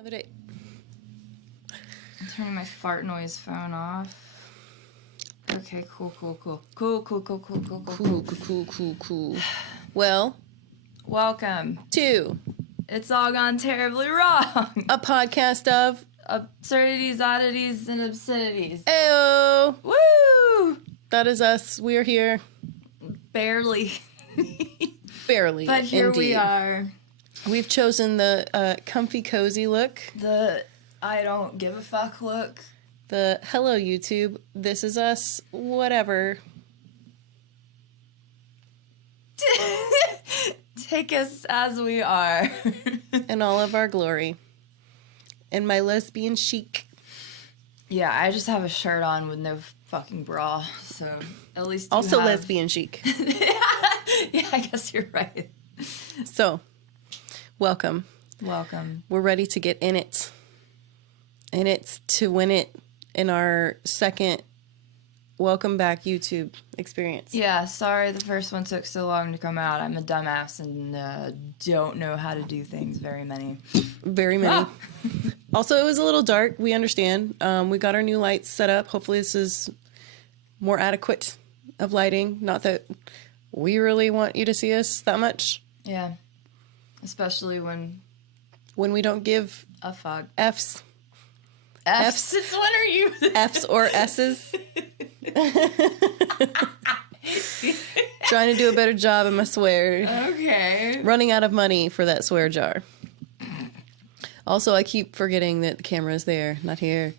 Another day. I'm turning my fart noise phone off. Okay, cool. Cool. Well, Welcome to It's All Gone Terribly Wrong. a podcast of Absurdities, oddities, and obscenities. Ayo. Woo! That is us. We are here. Barely. Barely. But here indeed. we are. We've chosen the comfy, cozy look. The I don't give a fuck look. The hello, YouTube. This is us. Whatever. Take us as we are. In all of our glory. In my lesbian chic. Yeah, I just have a shirt on with no fucking bra, so at least you Also have... lesbian chic. Yeah, I guess you're right. So, welcome. Welcome. We're ready to get in it. And it's to win it in our second welcome back YouTube experience. Yeah, sorry the first one took so long to come out. I'm a dumbass and don't know how to do things very many. Also, it was a little dark. We understand. We got our new lights set up. Hopefully this is more adequate of lighting. Not that we really want you to see us that much. Yeah. Especially when we don't give a fuck. F's. Since when are you? F's or S's. Trying to do a better job of my swear. Okay. Running out of money for that swear jar. Also, I keep forgetting that the camera is there, not here.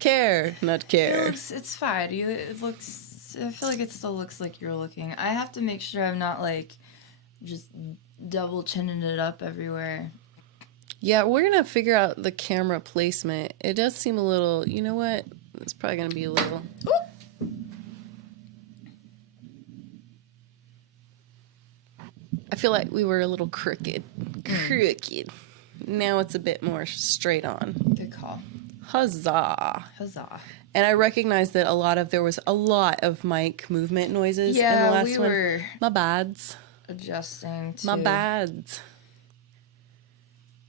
Care, not care. It's fine. It looks. I feel like it still looks like you're looking. I have to make sure I'm not like just double chinning it up everywhere. Yeah, we're gonna figure out the camera placement. It does seem a little. You know what? It's probably gonna be a little. Ooh. I feel like we were a little crooked. Now it's a bit more straight on. Good call. Huzzah. Huzzah. And I recognize that there was a lot of mic movement noises in the last one. Were my bads. Adjusting to... My bads.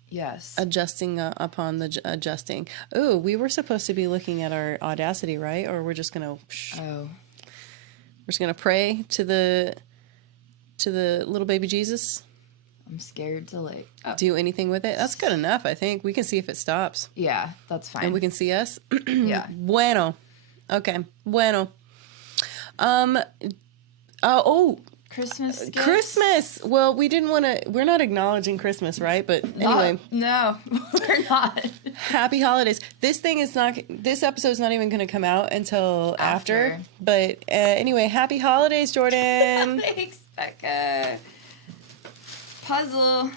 Yes. Adjusting upon the adjusting. Oh, we were supposed to be looking at our Audacity, right? Or we're just gonna... Oh. We're just gonna pray to the little baby Jesus. I'm scared to like do anything with it. That's good enough, I think. We can see if it stops. Yeah, that's fine. And we can see us. Yeah. Bueno. Okay. Bueno. Christmas gifts? Christmas. Well, we didn't want to. We're not acknowledging Christmas, right? But anyway. No, we're not. Happy holidays. This episode's not even going to come out until after. But anyway, happy holidays, Jordan. Thanks, Becca. Puzzle.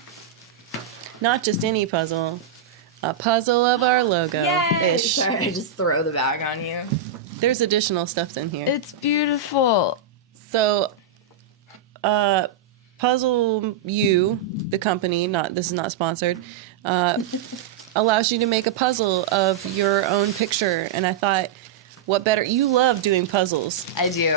Not just any puzzle. A puzzle of our logo. Yay! Sorry, I just throw the bag on you. There's additional stuff in here. It's beautiful. So, Puzzle U, the company, this is not sponsored, allows you to make a puzzle of your own picture. And I thought, what better? You love doing puzzles. I do.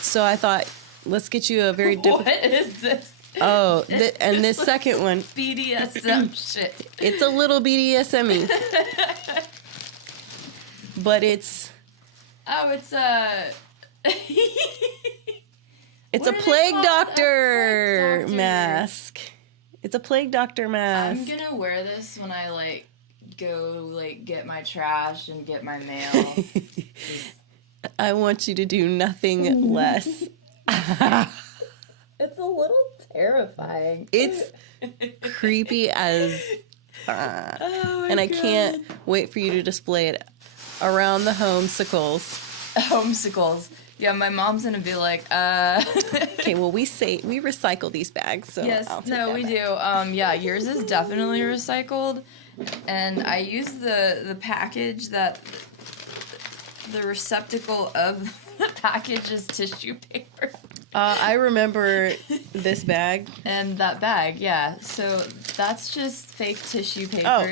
So I thought, let's get you a very different... What is this? Oh, and this second one. BDSM shit. It's a little BDSM-y. But it's... Oh, it's It's a plague doctor mask. It's a plague doctor mask. I'm gonna wear this when I go get my trash and get my mail. I want you to do nothing less. It's a little terrifying. It's creepy as fuck. Oh and I can't wait for you to display it around the homesicles. Homesicles. Yeah, my mom's gonna be like, Okay, well, we recycle these bags, so yes, I'll take no, we back. do. Yeah, yours is definitely recycled, and I use the package that the receptacle of the package is tissue paper. I remember this bag. And that bag, yeah. So that's just fake tissue paper. Oh.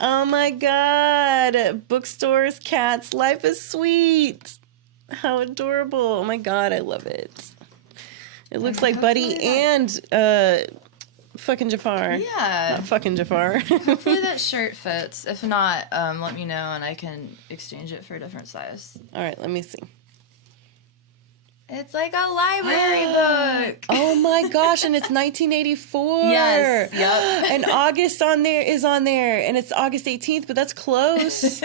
Oh my god. Bookstores, cats, life is sweet. How adorable. Oh my god, I love it. It looks like Buddy and fucking Jafar. Yeah. Not fucking Jafar. Hopefully that shirt fits. If not, let me know and I can exchange it for a different size. All right, let me see. It's like a library book. Oh my gosh, and it's 1984. Yes, yep. And August is on there, and it's August 18th, but that's close.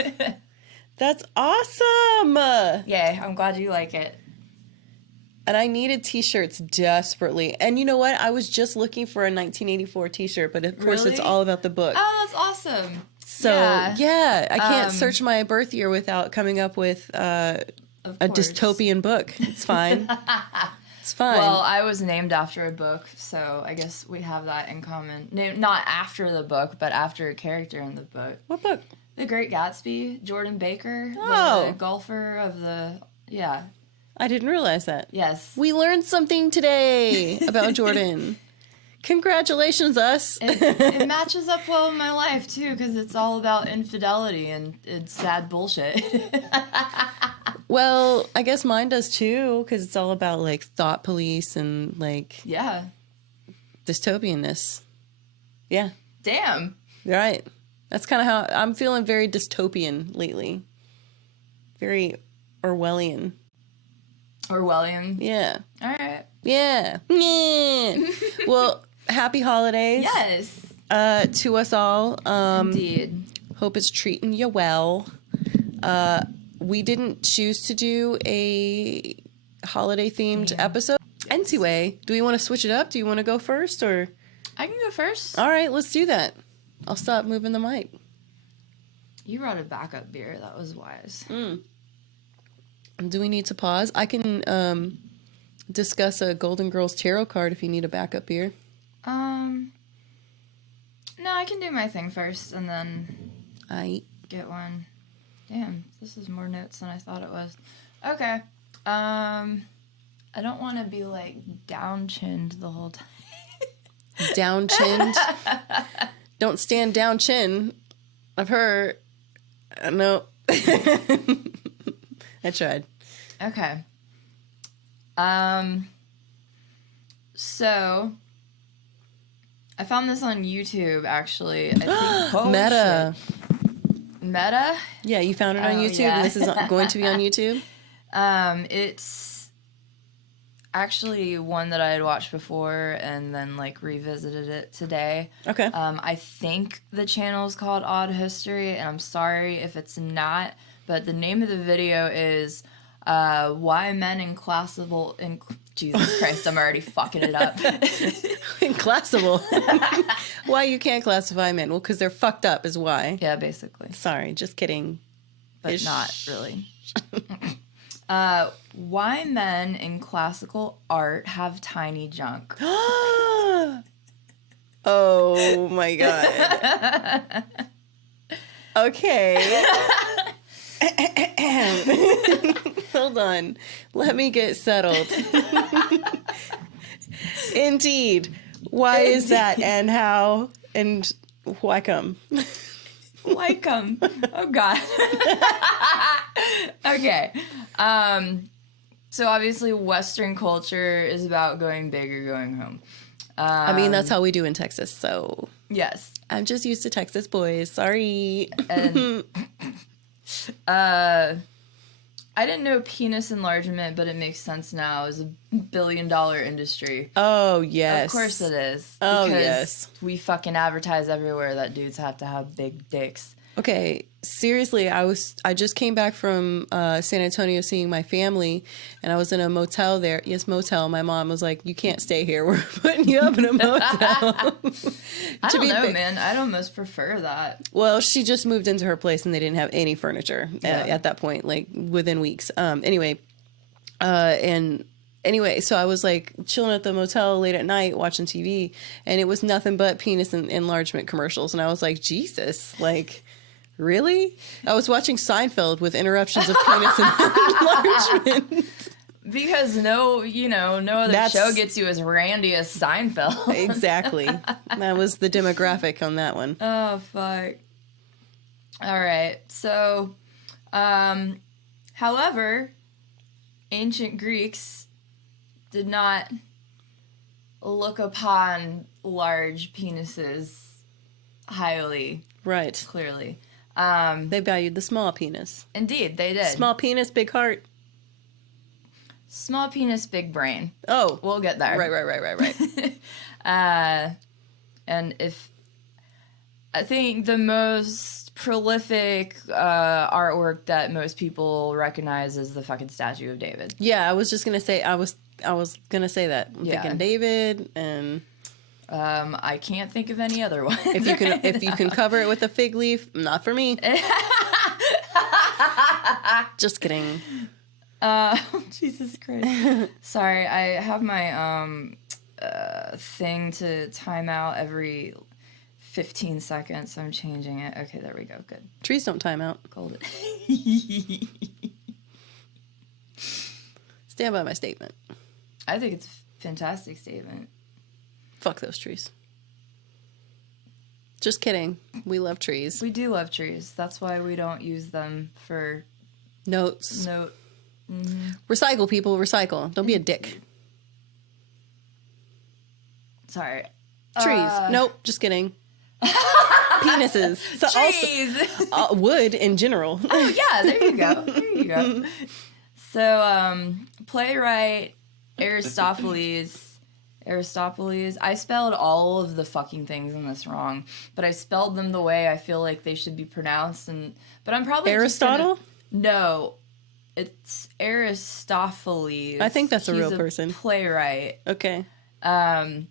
That's awesome. Yay, I'm glad you like it. And I needed t-shirts desperately. And you know what? I was just looking for a 1984 t-shirt, but of course it's all about the book. Oh, that's awesome. So, yeah I can't search my birth year without coming up with a dystopian book. It's fine. It's fine. Well, I was named after a book, so I guess we have that in common. Not after the book, but after a character in the book. What book? The Great Gatsby, Jordan Baker, the golfer of the, yeah. I didn't realize that. Yes. We learned something today about Jordan. Congratulations, us. It matches up well in my life, too, because it's all about infidelity and it's sad bullshit. Well, I guess mine does, too, because it's all about, like, thought police and, like... Yeah. Dystopianness. Yeah. Damn. Right. That's kind of how... I'm feeling very dystopian lately. Very Orwellian. Orwellian. Yeah. All right. Yeah. Yeah. Well, happy holidays. Yes. To us all. Indeed. Hope it's treating you well. We didn't choose to do a holiday-themed episode. Anyway, do we want to switch it up? Do you want to go first, or? I can go first. All right, let's do that. I'll stop moving the mic. You brought a backup beer. That was wise. Do we need to pause? I can discuss a Golden Girls tarot card if you need a backup beer. No, I can do my thing first and then get one. Damn, this is more notes than I thought it was. Okay. I don't want to be like down-chinned the whole time. Down-chinned? Don't stand down-chin. I've heard. No. I tried. Okay. So I found this on YouTube actually. I think Meta. Shit. Meta? Yeah, you found it on YouTube, yeah. and this is going to be on YouTube? It's actually one that I had watched before and then like revisited it today. Okay. I think the channel is called Odd History, and I'm sorry if it's not, but the name of the video is Why Men in Classical... Jesus Christ, I'm already fucking it up. Inclassable. Why you can't classify men? Well, because they're fucked up is why. Yeah, basically. Sorry, just kidding. But not really. Why men in classical art have tiny junk. Oh my god. Okay. Hold on. Let me get settled. Indeed. Why is that, and how, and why come? Why come? Oh god. Okay. So obviously Western culture is about going big or going home. I mean, that's how we do in Texas, so... Yes. I'm just used to Texas boys. Sorry. And I didn't know penis enlargement, but it makes sense now. It's $1 billion industry. Oh, yes. Of course it is. Oh, because yes. we fucking advertise everywhere that dudes have to have big dicks. Okay, seriously, I just came back from San Antonio seeing my family, and I was in a motel there. Yes, motel. My mom was like, "You can't stay here. We're putting you up in a motel." I don't know, man. I'd almost prefer that. Well, she just moved into her place, and they didn't have any furniture at that point, like within weeks. Anyway, so I was like chilling at the motel late at night watching TV, and it was nothing but penis and enlargement commercials, and I was like, Jesus, like. Really? I was watching Seinfeld with interruptions of penis and enlargement. Because no other show gets you as randy as Seinfeld. Exactly. That was the demographic on that one. Oh, fuck. All right. So, however, ancient Greeks did not look upon large penises highly. Right. Clearly. They valued the small penis. Indeed, they did. Small penis, big heart. Small penis, big brain. Oh. We'll get there. Right. And I think the most prolific artwork that most people recognize is the fucking statue of David. Yeah, I was just gonna say I was gonna say that. I'm thinking David and I can't think of any other one. if you can cover it with a fig leaf, not for me. Just kidding. Jesus Christ. Sorry, I have my thing to time out every 15 seconds. I'm changing it. Okay, there we go. Good. Trees don't time out. Called it. Stand by my statement. I think it's a fantastic statement. Fuck those trees. Just kidding. We love trees. We do love trees. That's why we don't use them for notes. Mm-hmm. Recycle, people. Recycle. Don't be a dick. Sorry. Trees. Nope. Just kidding. Penises. So trees. Also, wood in general. Oh, yeah. There you go. So, playwright Aristophanes. I spelled all of the fucking things in this wrong, but I spelled them the way I feel like they should be pronounced. But I'm probably Aristotle? No, it's Aristophanes. I think that's a real He's person. Playwright. Okay.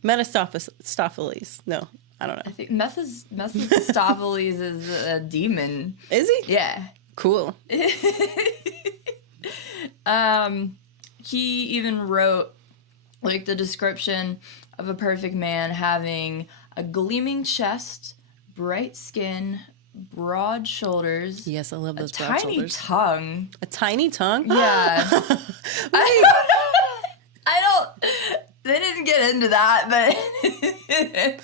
Mephistopheles. No, I don't know. I think Mephistopheles is a demon. Is he? Yeah. Cool. He even wrote like the description of a perfect man having a gleaming chest, bright skin, broad shoulders. Yes, I love those broad shoulders. A tiny tongue. A tiny tongue? Yeah. I don't. They didn't get into that, but okay.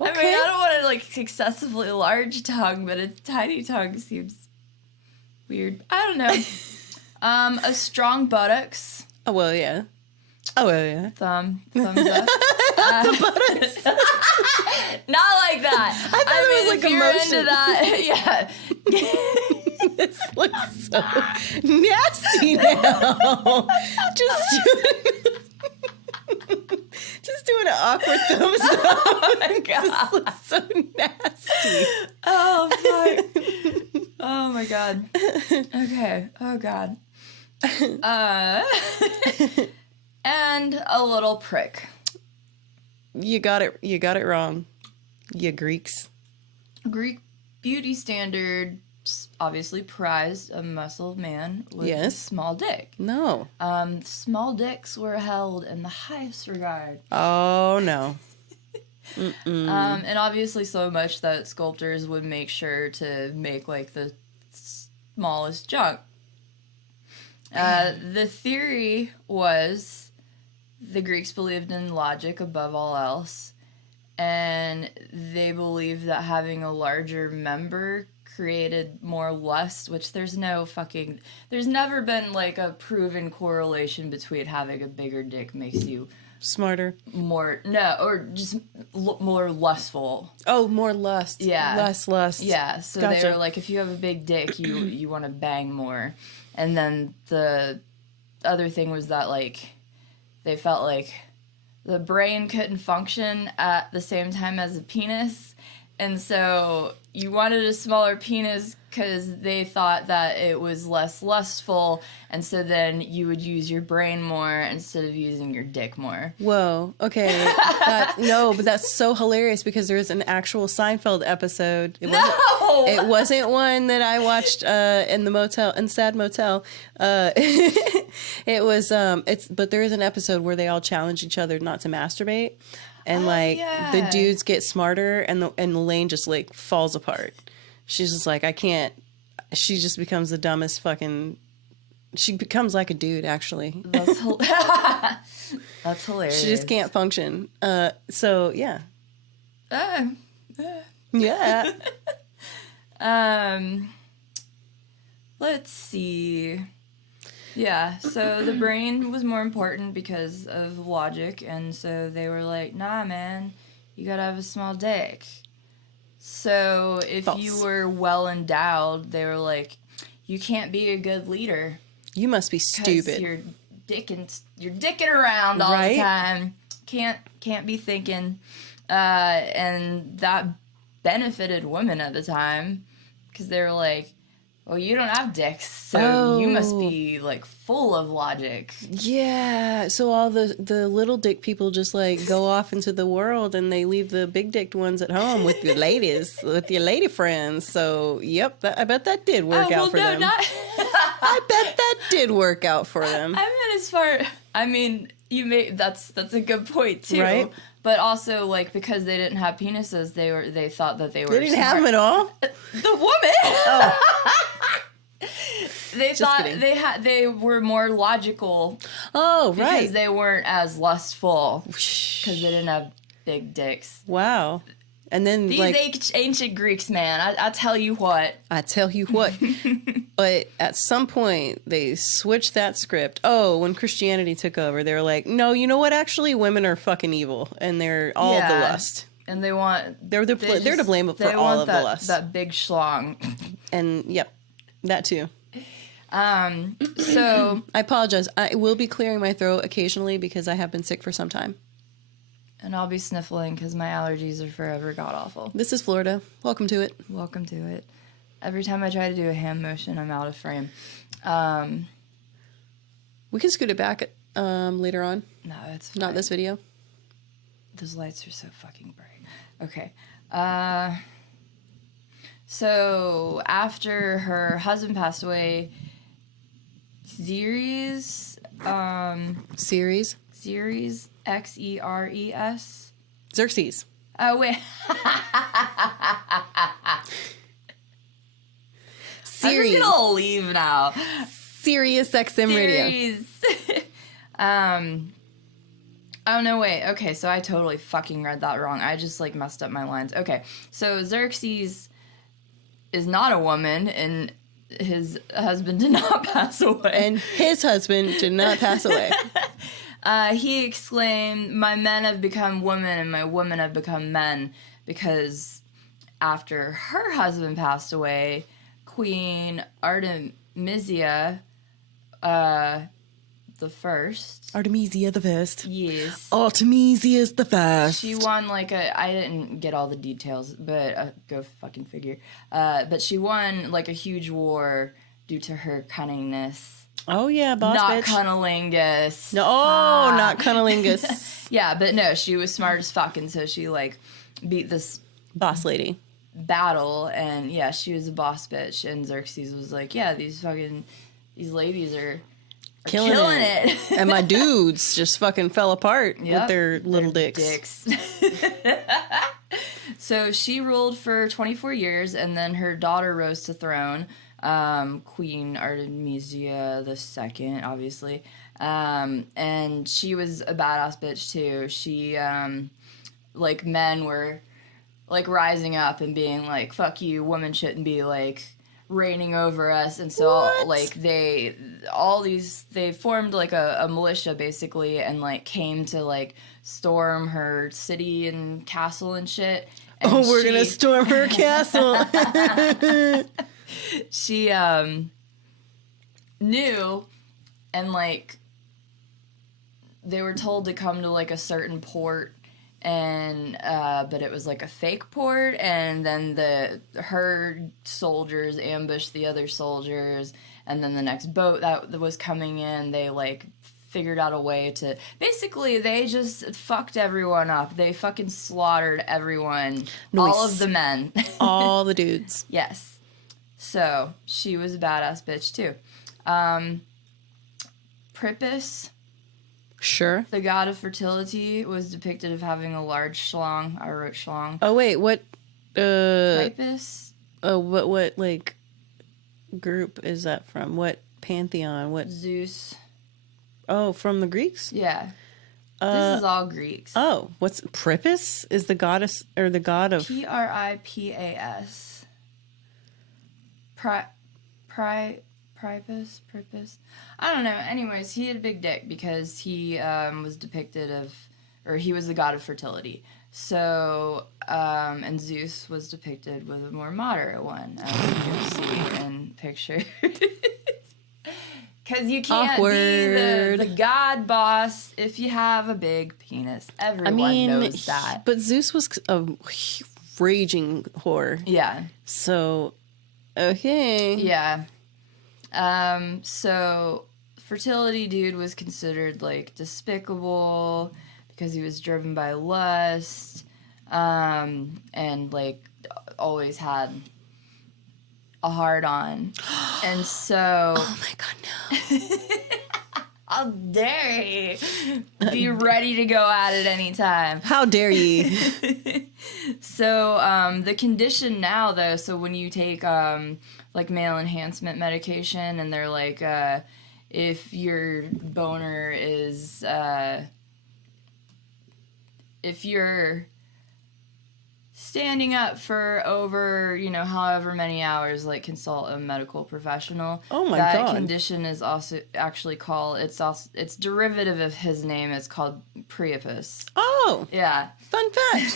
I mean, I don't want a like excessively large tongue, but a tiny tongue seems weird. I don't know. A strong buttocks. Oh well, yeah. Thumbs up. The buttocks. Not like that. I mean, it was like if you're into that, yeah. This looks so nasty now. Just doing an awkward thumbs up. Oh my god. This looks so nasty. Oh fuck. Oh my god. Okay. Oh god. And a little prick. You got it wrong. You Greeks. Greek beauty standards obviously prized a muscled man with a small dick. No. Small dicks were held in the highest regard. Oh no. And obviously so much that sculptors would make sure to make like the smallest junk. The theory was the Greeks believed in logic above all else, and they believed that having a larger member created more lust, which there's never been like a proven correlation between having a bigger dick makes you smarter, more lustful. Oh, more lust. Yeah. Less lust. Yeah, so Gotcha. they were like, if you have a big dick, you want to bang more. And then the other thing was that like they felt like the brain couldn't function at the same time as a penis, and so you wanted a smaller penis because they thought that it was less lustful, and so then you would use your brain more instead of using your dick more. Whoa. Okay. But that's so hilarious because there's an actual Seinfeld episode. It wasn't one that I watched in the motel, in Sad Motel. It was but there is an episode where they all challenge each other not to masturbate, and the dudes get smarter, and Elaine just like falls apart. She's just like, I can't. She just becomes the dumbest fucking. She becomes like a dude, actually. That's hilarious. She just can't function. So yeah. Yeah. Let's see. Yeah, so the brain was more important because of logic, and so they were like, nah, man, you gotta have a small dick. So if you were well endowed, they were like, you can't be a good leader. You must be stupid. You're dicking around all the time. Can't be thinking. And that benefited women at the time because they were like, well, you don't have dicks, so you must be, like, full of logic. Yeah, so all the little dick people just, like, go off into the world and they leave the big dicked ones at home with your ladies, with your lady friends. So, yep, I bet that did work out for them. I bet that did work out for them. That's a good point, too. Right? But also, like, because they didn't have penises, they thought that they were They didn't smart. have them at all? The woman! Oh. They Just thought kidding. they were more logical. Oh, right. Because they weren't as lustful. Because they didn't have big dicks. Wow. And then, these ancient Greeks, man, I tell you what. I tell you what. But at some point, they switched that script. Oh, when Christianity took over, they were like, no, you know what? Actually, women are fucking evil. And they're all the lust. And they want... They're to blame for all of the lust. That big schlong. And, yep, that too. So... I apologize. I will be clearing my throat occasionally because I have been sick for some time. And I'll be sniffling because my allergies are forever god-awful. This is Florida. Welcome to it. Welcome to it. Every time I try to do a hand motion, I'm out of frame. We can scoot it back later on. No, it's fine. Not this video. Those lights are so fucking bright. Okay. So, after her husband passed away, Xeres, Xeres. Xerxes. Oh, wait. Series. I'm just gonna leave now. Sirius XM Radio. Oh, no, wait. Okay, so I totally fucking read that wrong. I just, like, messed up my lines. Okay, so Xerxes is not a woman, and his husband did not pass away. And his husband did not pass away. He exclaimed, my men have become women, and my women have become men, because after her husband passed away, Queen Artemisia, the first. Artemisia the First. Yes. Artemisia the First. She won, like, I didn't get all the details, but go fucking figure. But she won, like, a huge war due to her cunningness. Oh, yeah, boss not bitch. cunnilingus. No, not cunnilingus. Yeah, but no, she was smart as fuck, and so she, like, beat this boss lady battle, and yeah, she was a boss bitch, and Xerxes was like, yeah, these ladies are killing it. And my dudes just fucking fell apart with their little dicks. So she ruled for 24 years, and then her daughter rose to throne, Queen Artemisia II, obviously. And she was a badass bitch, too. She, like, men were, like, rising up and being like, fuck you, women shouldn't be, like, reigning over us. And so, like, they formed, like, a militia, basically, and, like, came to, like, storm her city and castle and shit. And we're gonna storm her castle. She, knew, and, like, they were told to come to, like, a certain port, and, but it was, like, a fake port, and then her soldiers ambushed the other soldiers, and then the next boat that was coming in, they, like, figured out a way to... Basically, they just fucked everyone up. They fucking slaughtered everyone. Nice. All of the men. All the dudes. Yes. So, she was a badass bitch, too. Priapus... Sure. The god of fertility was depicted as having a large schlong. I wrote schlong. Oh, wait, what, Priapus? Oh, what, like, group is that from? What pantheon? What? Zeus. Oh, from the Greeks? Yeah. This is all Greeks. Oh, what's, Priapus is the goddess, or the god of... Pripas. Priapus. I don't know. Anyways, he had a big dick because he was depicted or he was the god of fertility. So, and Zeus was depicted with a more moderate one, as you can see in pictures. Because you can't be the god boss if you have a big penis. Everyone knows that. But Zeus was a raging whore. Yeah. So, okay. Yeah. So, fertility dude was considered, like, despicable because he was driven by lust, and, like, always had a hard-on. And so... Oh, my God, no. How dare you be ready to go at it anytime. How dare ye? So, the condition now, though, so when you take, like, male enhancement medication, and they're like, if your boner is, if you're standing up for over, however many hours, like, consult a medical professional. Oh my God. That condition is also actually called, it's derivative of his name. It's called Priapus. Oh. Yeah. Fun fact.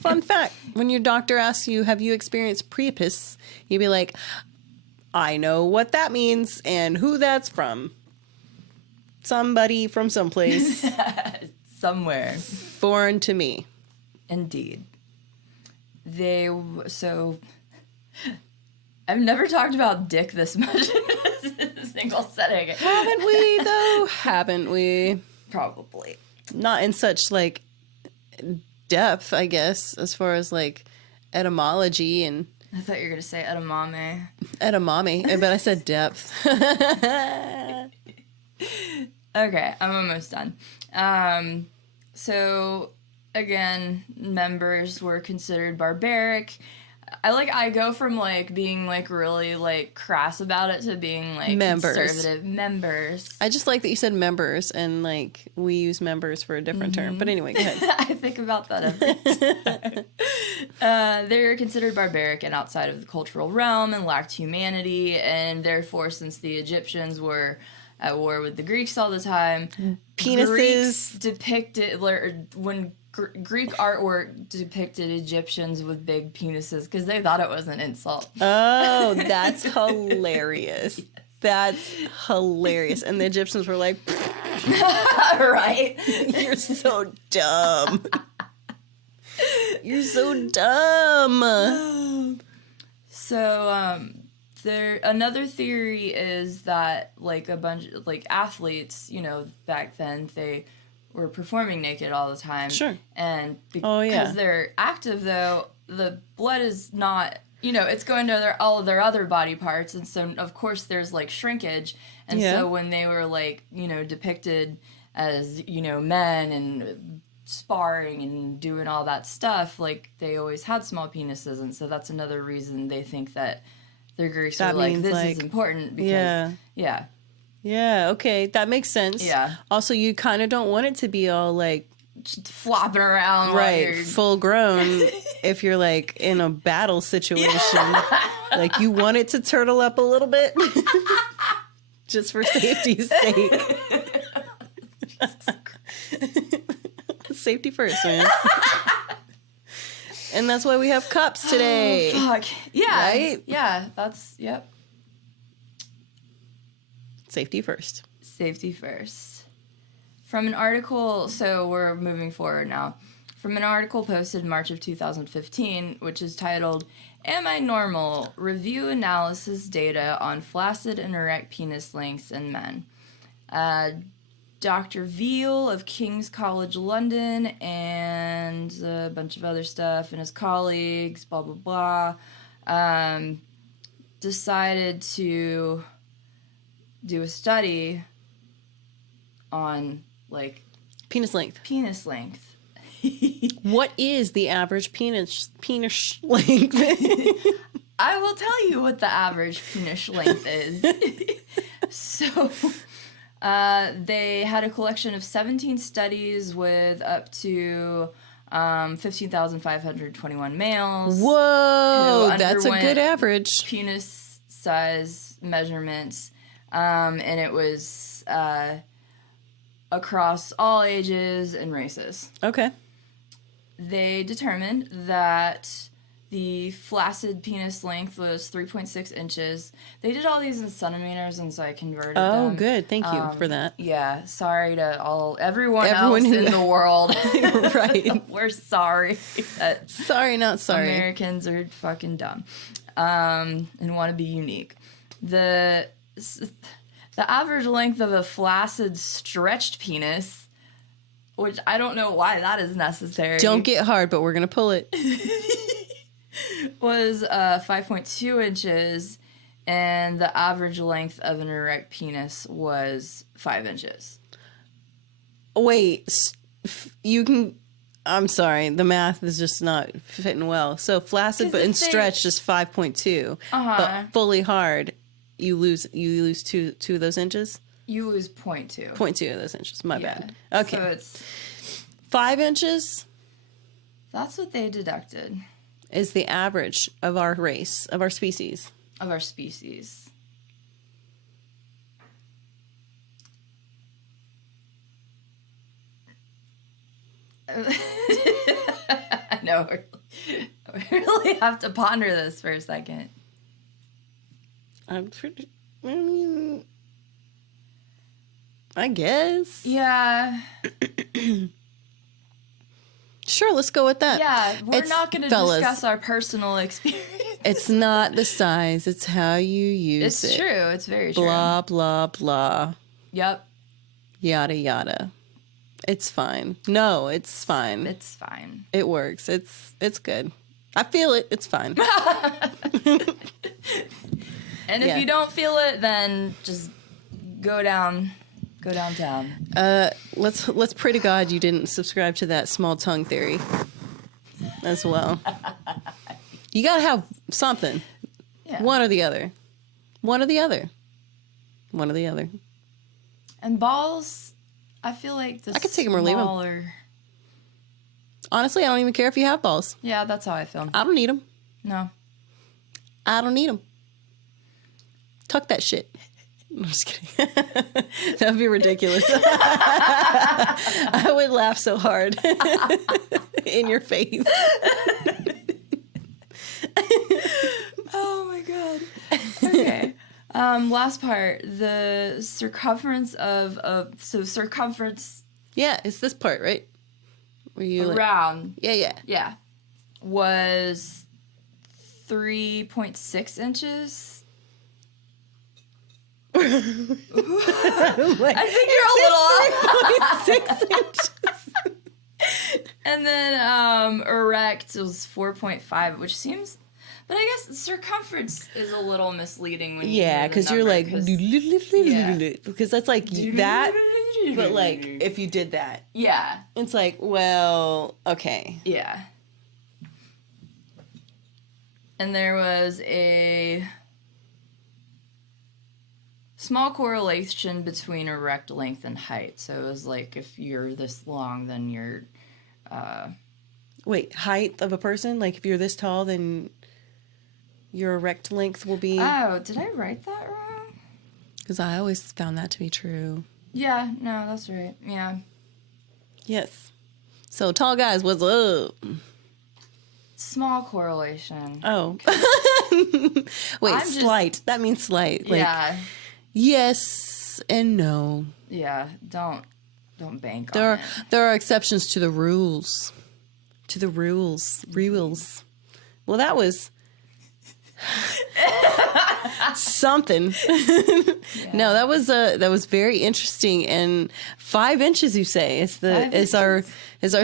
Fun fact. When your doctor asks you, have you experienced Priapus? You'd be like, I know what that means and who that's from. Somebody from someplace. Somewhere. Foreign to me. Indeed. I've never talked about dick this much in a single setting. Haven't we, though? Haven't we? Probably. Not in such, like, depth, I guess, as far as, like, etymology and... I thought you were going to say edamame. Edamame, but I said depth. Okay, I'm almost done. So... Again, members were considered barbaric. I go from, like, being, like, really, like, crass about it to being, like, conservative. Members. I just like that you said members, and, like, we use members for a different term. But anyway, go ahead. I think about that every time. They were considered barbaric and outside of the cultural realm and lacked humanity, and therefore, since the Egyptians were at war with the Greeks all the time, Penises. Greeks depicted, when Greek artwork depicted Egyptians with big penises because they thought it was an insult. Oh, that's hilarious. Yes. That's hilarious. And the Egyptians were like, right? You're so dumb. You're so dumb. So, another theory is that, like, a bunch of, like, athletes, back then, they were performing naked all the time. Sure. And because they're active, though, the blood is not, it's going to all of their other body parts. And so, of course, there's, like, shrinkage. And so when they were, like, depicted as, men and sparring and doing all that stuff, like, they always had small penises. And so that's another reason they think that their Greeks were like, this is important because, Yeah, okay, that makes sense. Yeah. Also, you kind of don't want it to be all, like... just flopping around. Right, full grown if you're, like, in a battle situation. Like, you want it to turtle up a little bit. Just for safety's sake. Safety first, man. And that's why we have cups today. Oh, fuck. Yeah. Right? Yeah, yep. Safety first. Safety first. From an article, so we're moving forward now. From an article posted March of 2015, which is titled, Am I Normal? Review Analysis Data on Flaccid and Erect Penis Lengths in Men. Dr. Veal of King's College London and a bunch of other stuff and his colleagues, blah, blah, blah, decided to do a study on, like... Penis length. Penis length. What is the average penis length? I will tell you what the average penis length is. So, they had a collection of 17 studies with up to 15,521 males. Whoa, that's a good average. Penis size measurements, and it was across all ages and races. Okay. They determined that the flaccid penis length was 3.6 inches. They did all these in centimeters, and so I converted them. Oh, good. Thank you for that. Yeah, sorry to everyone else in the world. Right. We're sorry. Sorry, not sorry. Americans are fucking dumb and want to be unique. The average length of a flaccid stretched penis, which I don't know why that is necessary. Don't get hard, but we're going to pull it. Was 5.2 inches, and the average length of an erect penis was 5 inches. Wait, you can... I'm sorry, the math is just not fitting well. So flaccid but in stretched is 5.2, but fully hard, you lose two of those inches? You lose 0.2. 0.2 of those inches, my bad. Okay. So it's... 5 inches? That's what they deducted. Is the average of our race, of our species. Of our species. I know. We really have to ponder this for a second. I guess. Yeah. Sure, let's go with that. Yeah, we're not going to discuss our personal experience. It's not the size, it's how you use it. It's true. It's very true. Blah, blah, blah. Yep. Yada, yada. It's fine. No, it's fine. It's fine. It works. It's good. I feel it. It's fine. And if you don't feel it, then just go downtown. Let's pray to God you didn't subscribe to that small tongue theory as well. You gotta have something. Yeah. One or the other. One or the other. One or the other. And balls, I feel like I could take them or leave them. Honestly, I don't even care if you have balls. Yeah, that's how I feel. I don't need them. No. I don't need them. Tuck that shit. I'm just kidding. That'd be ridiculous. I would laugh so hard in your face. Oh my god. Okay. Last part. The circumference of circumference. Yeah, it's this part, right? Where you around. Yeah. Was 3.6 inches. I think you're a little off. 6 inches. And then erect was 4.5, which seems, but I guess circumference is a little misleading when you hear because you're like, because that's like that, but like if you did that, it's like, well, okay, and there was a small correlation between erect length and height. So it was like if you're this long, then you're... Wait, height of a person? Like if you're this tall, then your erect length will be... Oh, did I write that wrong? Because I always found that to be true. Yeah, no, that's right. Yeah. Yes. So tall guys, what's up? Small correlation. Oh. Wait, slight. That means slight. Like, yes and no. Yeah, don't bank on it. There are exceptions to the rules. To the rules. Well, that was something. No, that was very interesting. And 5 inches, you say, is our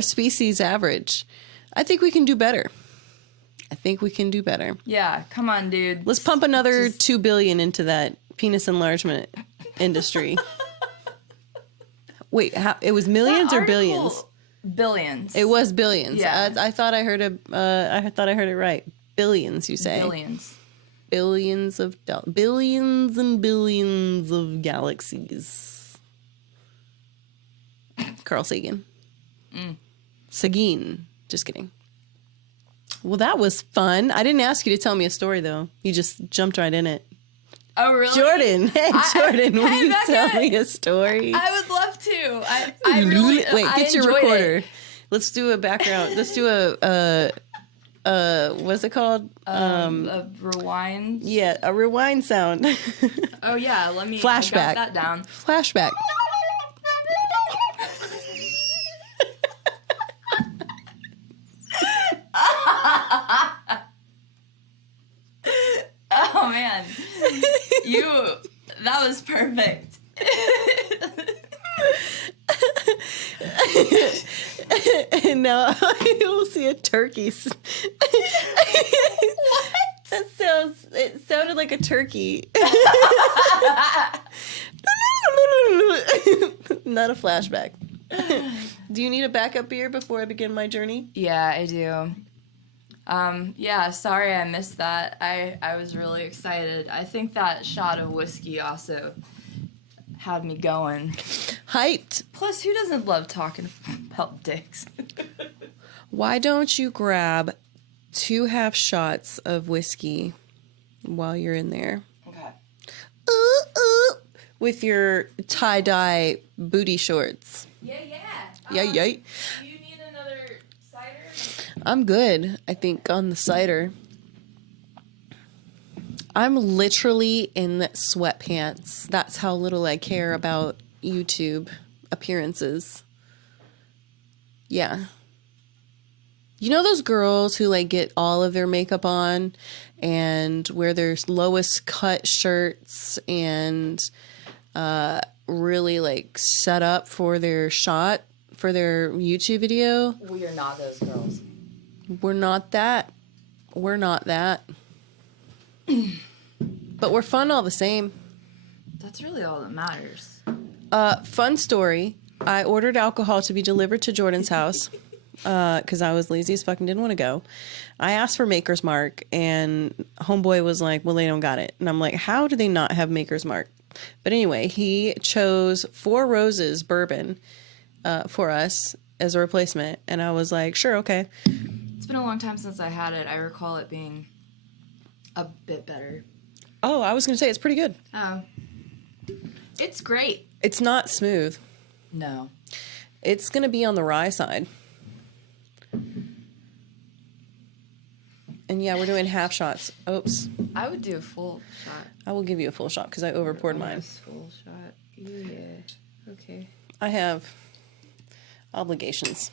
species average. I think we can do better. Yeah, come on, dude. Let's pump another $2 billion into that penis enlargement industry. Wait, it was millions or billions? Billions. It was billions. Yeah. I thought I heard it right. Billions, you say? Billions. Billions and billions of galaxies. Carl Sagan. Sagan. Just kidding. Well, that was fun. I didn't ask you to tell me a story, though. You just jumped right in it. Oh, really? Jordan. Hey, Jordan, will you Becca, tell me a story? I would love to. I really... Wait, get your recorder. It. Let's do a background. Let's do what's it called? A rewind? Yeah, a rewind sound. Oh, yeah, let me... Flashback. I got that down. Flashback. Oh, man. That was perfect. And now I will see a turkey. What? It sounded like a turkey. Not a flashback. Do you need a backup beer before I begin my journey? Yeah, I do. Yeah, sorry I missed that. I was really excited. I think that shot of whiskey also had me going. Hyped. Plus, who doesn't love talking about dicks? Why don't you grab 2 half shots of whiskey while you're in there? Okay. With your tie-dye booty shorts. Yeah. Yeah. Do you need another cider? I'm good, I think, on the cider. I'm literally in sweatpants. That's how little I care about YouTube appearances. Yeah. You know those girls who like get all of their makeup on and wear their lowest cut shirts and really like set up for their shot for their YouTube video? We are not those girls. We're not that. We're not that. But we're fun all the same. That's really all that matters. Fun story. I ordered alcohol to be delivered to Jordan's house because I was lazy as fuck and didn't want to go. I asked for Maker's Mark and homeboy was like, well, they don't got it. And I'm like, how do they not have Maker's Mark? But anyway, he chose 4 Roses bourbon for us as a replacement. And I was like, sure, okay. It's been a long time since I had it. I recall it being a bit better. Oh, I was going to say it's pretty good. Oh. It's great. It's not smooth. No. It's going to be on the rye side. And yeah, we're doing half shots. Oops. I would do a full shot. I will give you a full shot because I overpoured mine. Full shot. Yeah. Okay. I have obligations.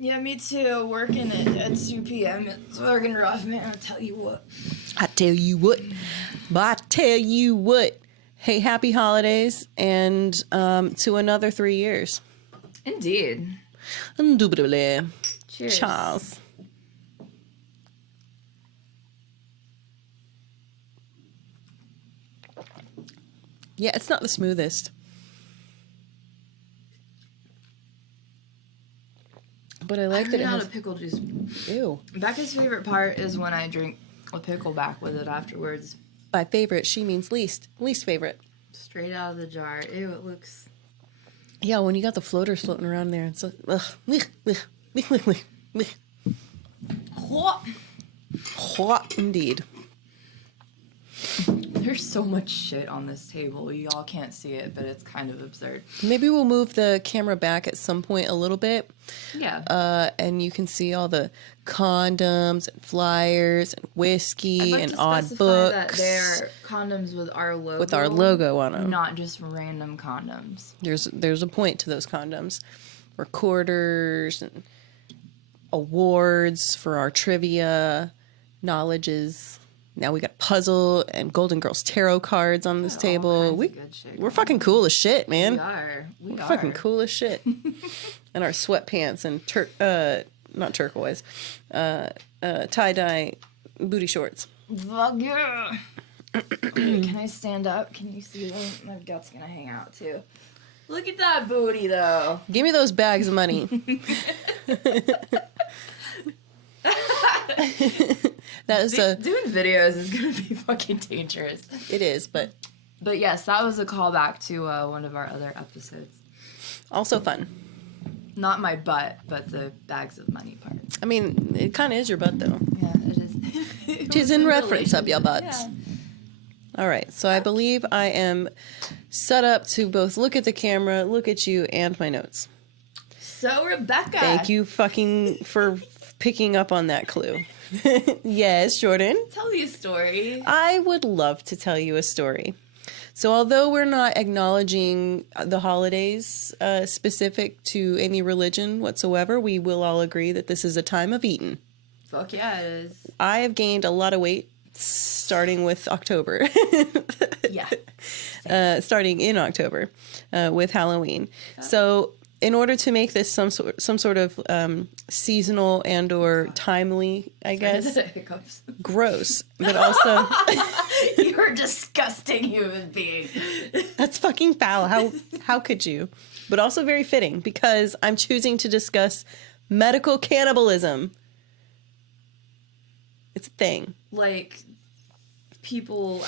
Yeah, me too. Working at 2 p.m. It's fucking rough, man. I'll tell you what. I tell you what. But I tell you what. Hey, happy holidays and to another 3 years. Indeed. Indubitably. Cheers. Charles. Yeah, it's not the smoothest. But I like that it has... a pickle juice. Ew. Becca's favorite part is when I drink a pickleback with it afterwards. By favorite, she means least. Least favorite. Straight out of the jar. Ew, it looks... Yeah, when you got the floaters floating around there, it's like... Hot indeed. There's so much shit on this table. Y'all can't see it, but it's kind of absurd. Maybe we'll move the camera back at some point a little bit. Yeah. And you can see all the condoms and flyers and whiskey and odd books. That they're condoms with our logo. With our logo on them. Not just random condoms. There's a point to those condoms. Recorders and awards for our trivia, knowledges. Now we got puzzle and Golden Girls tarot cards on this table. We're fucking cool as shit, man. We are. Fucking cool as shit. And our sweatpants and not turquoise, tie-dye booty shorts. Fuck yeah. Can I stand up? Can you see them? My gut's gonna hang out too. Look at that booty though. Give me those bags of money. That is doing videos is gonna be fucking dangerous. It is, but yes, that was a callback to one of our other episodes. Also fun. Not my butt, but the bags of money part. I mean, it kind of is your butt, though. Yeah, it is. It is in reference of your butts. All right. So I believe I am set up to both look at the camera, look at you, and my notes. So, Rebecca. Thank you fucking for picking up on that clue. Yes, Jordan? Tell me a story. I would love to tell you a story. So although we're not acknowledging the holidays specific to any religion whatsoever, we will all agree that this is a time of eating. Fuck yeah, it is. I have gained a lot of weight starting with October. Yeah. Starting in October with Halloween. So in order to make this some sort of seasonal and or timely, I guess. Hiccups. Gross, but also You're a disgusting human being. that's fucking foul. How could you? But also very fitting because I'm choosing to discuss medical cannibalism. It's a thing. Like, people,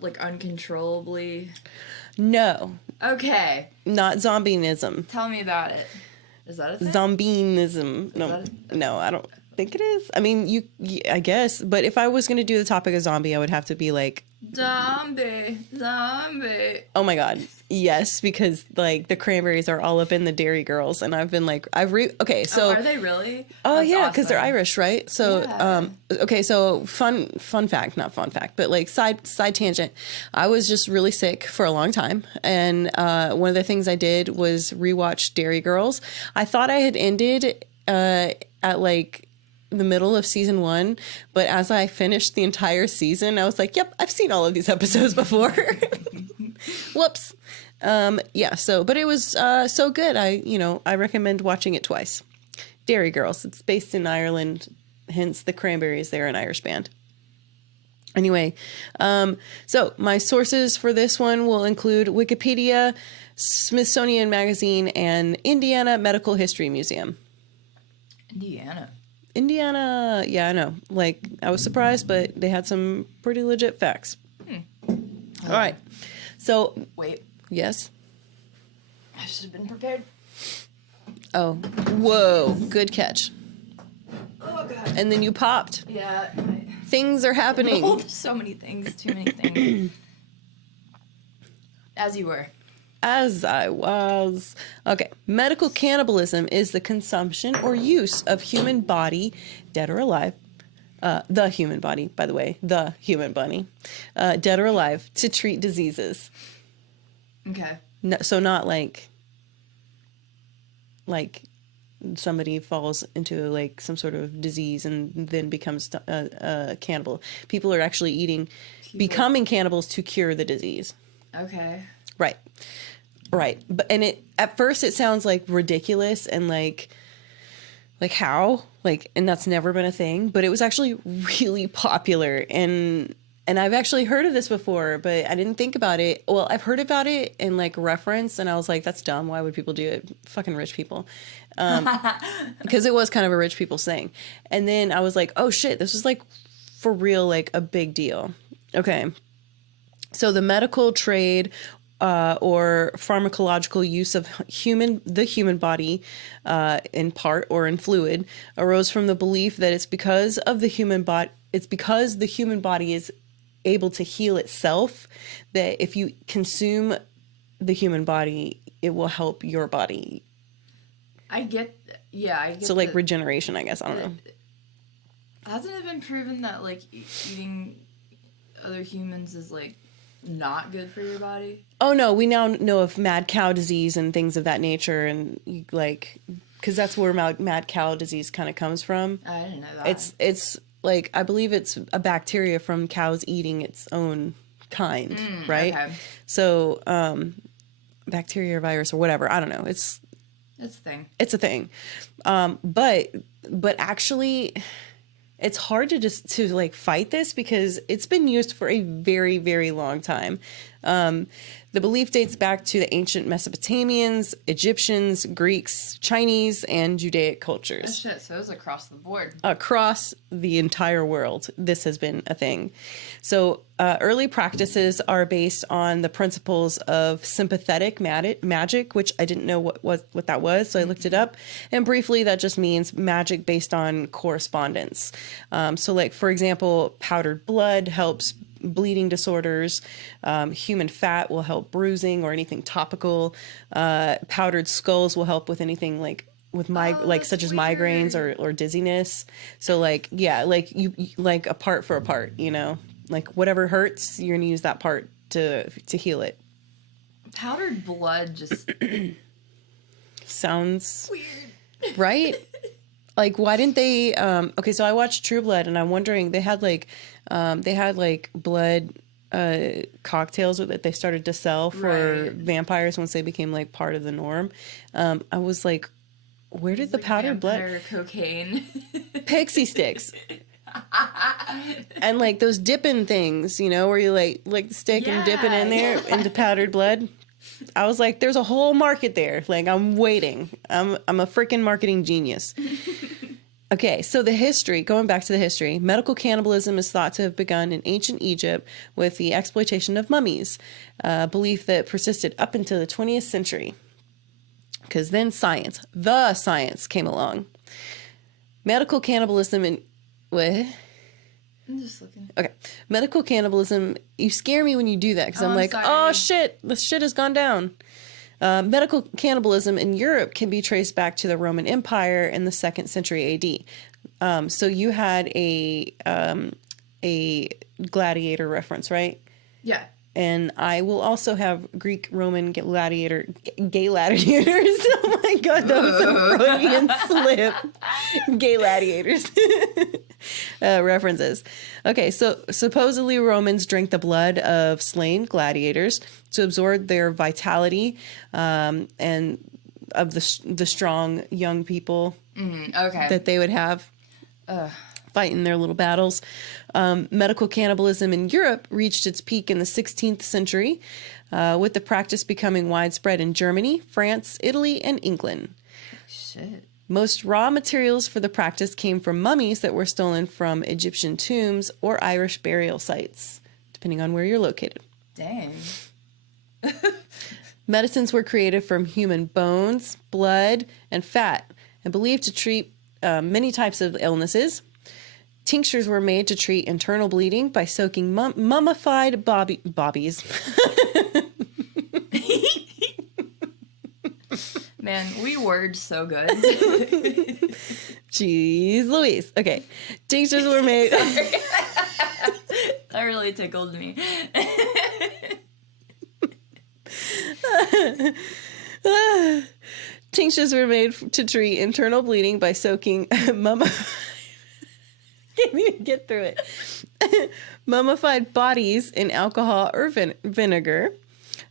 like, uncontrollably. No, Okay. not zombieism. Tell me about it. Is that a thing? Zombieism. No, I don't think it is. I mean, I guess. But if I was going to do the topic of zombie, I would have to be like... Zombie. Oh my God. Yes, because like the Cranberries are all up in the Dairy Girls. And I've been like, okay, so... Oh, are they really? Oh, That's yeah, because they're awesome. Irish, right? So, Yeah. Okay, so fun fact, not fun fact, but like side tangent. I was just really sick for a long time. And one of the things I did was rewatch Dairy Girls. I thought I had ended at like the middle of season 1, but as I finished the entire season, I was like, yep, I've seen all of these episodes before. Whoops. Yeah, so, but it was so good. I recommend watching it twice. Dairy Girls. It's based in Ireland, hence the Cranberries. They're an Irish band. Anyway, so my sources for this one will include Wikipedia, Smithsonian Magazine, and Indiana Medical History Museum. Indiana, yeah, I know. Like, I was surprised, but they had some pretty legit facts. All right. So, Wait. yes? I should have been prepared. Oh, whoa, good catch. Oh, God. And then you popped. Yeah. Things are happening. Oh, there's so many things. Too many things. As you were. As I was. Okay. Medical cannibalism is the consumption or use of human body, dead or alive. The human body, by the way. The human body. Dead or alive, to treat diseases. Okay. No, so not like somebody falls into like some sort of disease and then becomes a cannibal. People are actually becoming cannibals to cure the disease. Okay. Right. But at first it sounds like ridiculous and like how? And that's never been a thing, but it was actually really popular and I've actually heard of this before, but I didn't think about it. Well, I've heard about it in like reference and I was like, that's dumb. Why would people do it? Fucking rich people. Because it was kind of a rich people thing. And then I was like, oh shit, this was like for real, like a big deal. Okay. So the medical trade or pharmacological use of the human body in part or in fluid arose from the belief that it's because the human body is able to heal itself, that if you consume the human body, it will help your body. I get so like regeneration, I guess. I don't know. Hasn't it been proven that like eating other humans is like not good for your body? Oh no, we now know of mad cow disease and things of that nature, and like, because that's where mad cow disease kind of comes from. I didn't know that. It's like, I believe it's a bacteria from cows eating its own kind, right? Okay. So, bacteria or virus or whatever, I don't know. It's a thing. It's a thing. But actually, it's hard to like fight this because it's been used for a very, very long time. The belief dates back to the ancient Mesopotamians, Egyptians, Greeks, Chinese, and Judaic cultures. Oh shit, so it was across the board. Across the entire world, this has been a thing. So early practices are based on the principles of sympathetic magic, which I didn't know what that was, so I looked it up. And briefly, that just means magic based on correspondence. So like, for example, powdered blood helps bleeding disorders. Human fat will help bruising or anything topical. Powdered skulls will help with anything like such as migraines or dizziness. So like, yeah, like you like a part for a part, you know, like whatever hurts, you're gonna use that part to heal it. Powdered blood just sounds weird, right? Like, why didn't they? Okay, so I watched True Blood, and I'm wondering they had blood cocktails that they started to sell for vampires once they became like part of the norm. I was like, where did the powdered blood? Cocaine, pixie sticks. And like those dipping things, you know, where you like the stick and dip it in there into powdered blood. I was like, there's a whole market there. Like, I'm waiting. I'm a freaking marketing genius. Okay, so the history, going back to the history, medical cannibalism is thought to have begun in ancient Egypt with the exploitation of mummies, a belief that persisted up until the 20th century. Because then the science came along. Medical cannibalism in... What? I'm just looking. Okay. Medical cannibalism, you scare me when you do that because I'm like, sorry. oh shit, this shit has gone down. Medical cannibalism in Europe can be traced back to the Roman Empire in the 2nd century AD. So you had a gladiator reference, right? Yeah. And I will also have Greek Roman gay gladiators. Oh my god, that was a Freudian slip. Gay gladiators. References. Okay, so supposedly Romans drank the blood of slain gladiators to absorb their vitality and of the strong young people that they would have. Fighting their little battles. Medical cannibalism in Europe reached its peak in the 16th century, with the practice becoming widespread in Germany, France, Italy, and England. Shit. Most raw materials for the practice came from mummies that were stolen from Egyptian tombs or Irish burial sites, depending on where you're located. Dang. Medicines were created from human bones, blood, and fat, and believed to treat many types of illnesses. Tinctures were made to treat internal bleeding by soaking mummified bobbies. Man, we word so good. Jeez Louise. Okay. Tinctures were made... That really tickled me. Tinctures were made to treat internal bleeding by soaking can't even get through it. Mummified bodies in alcohol or vinegar.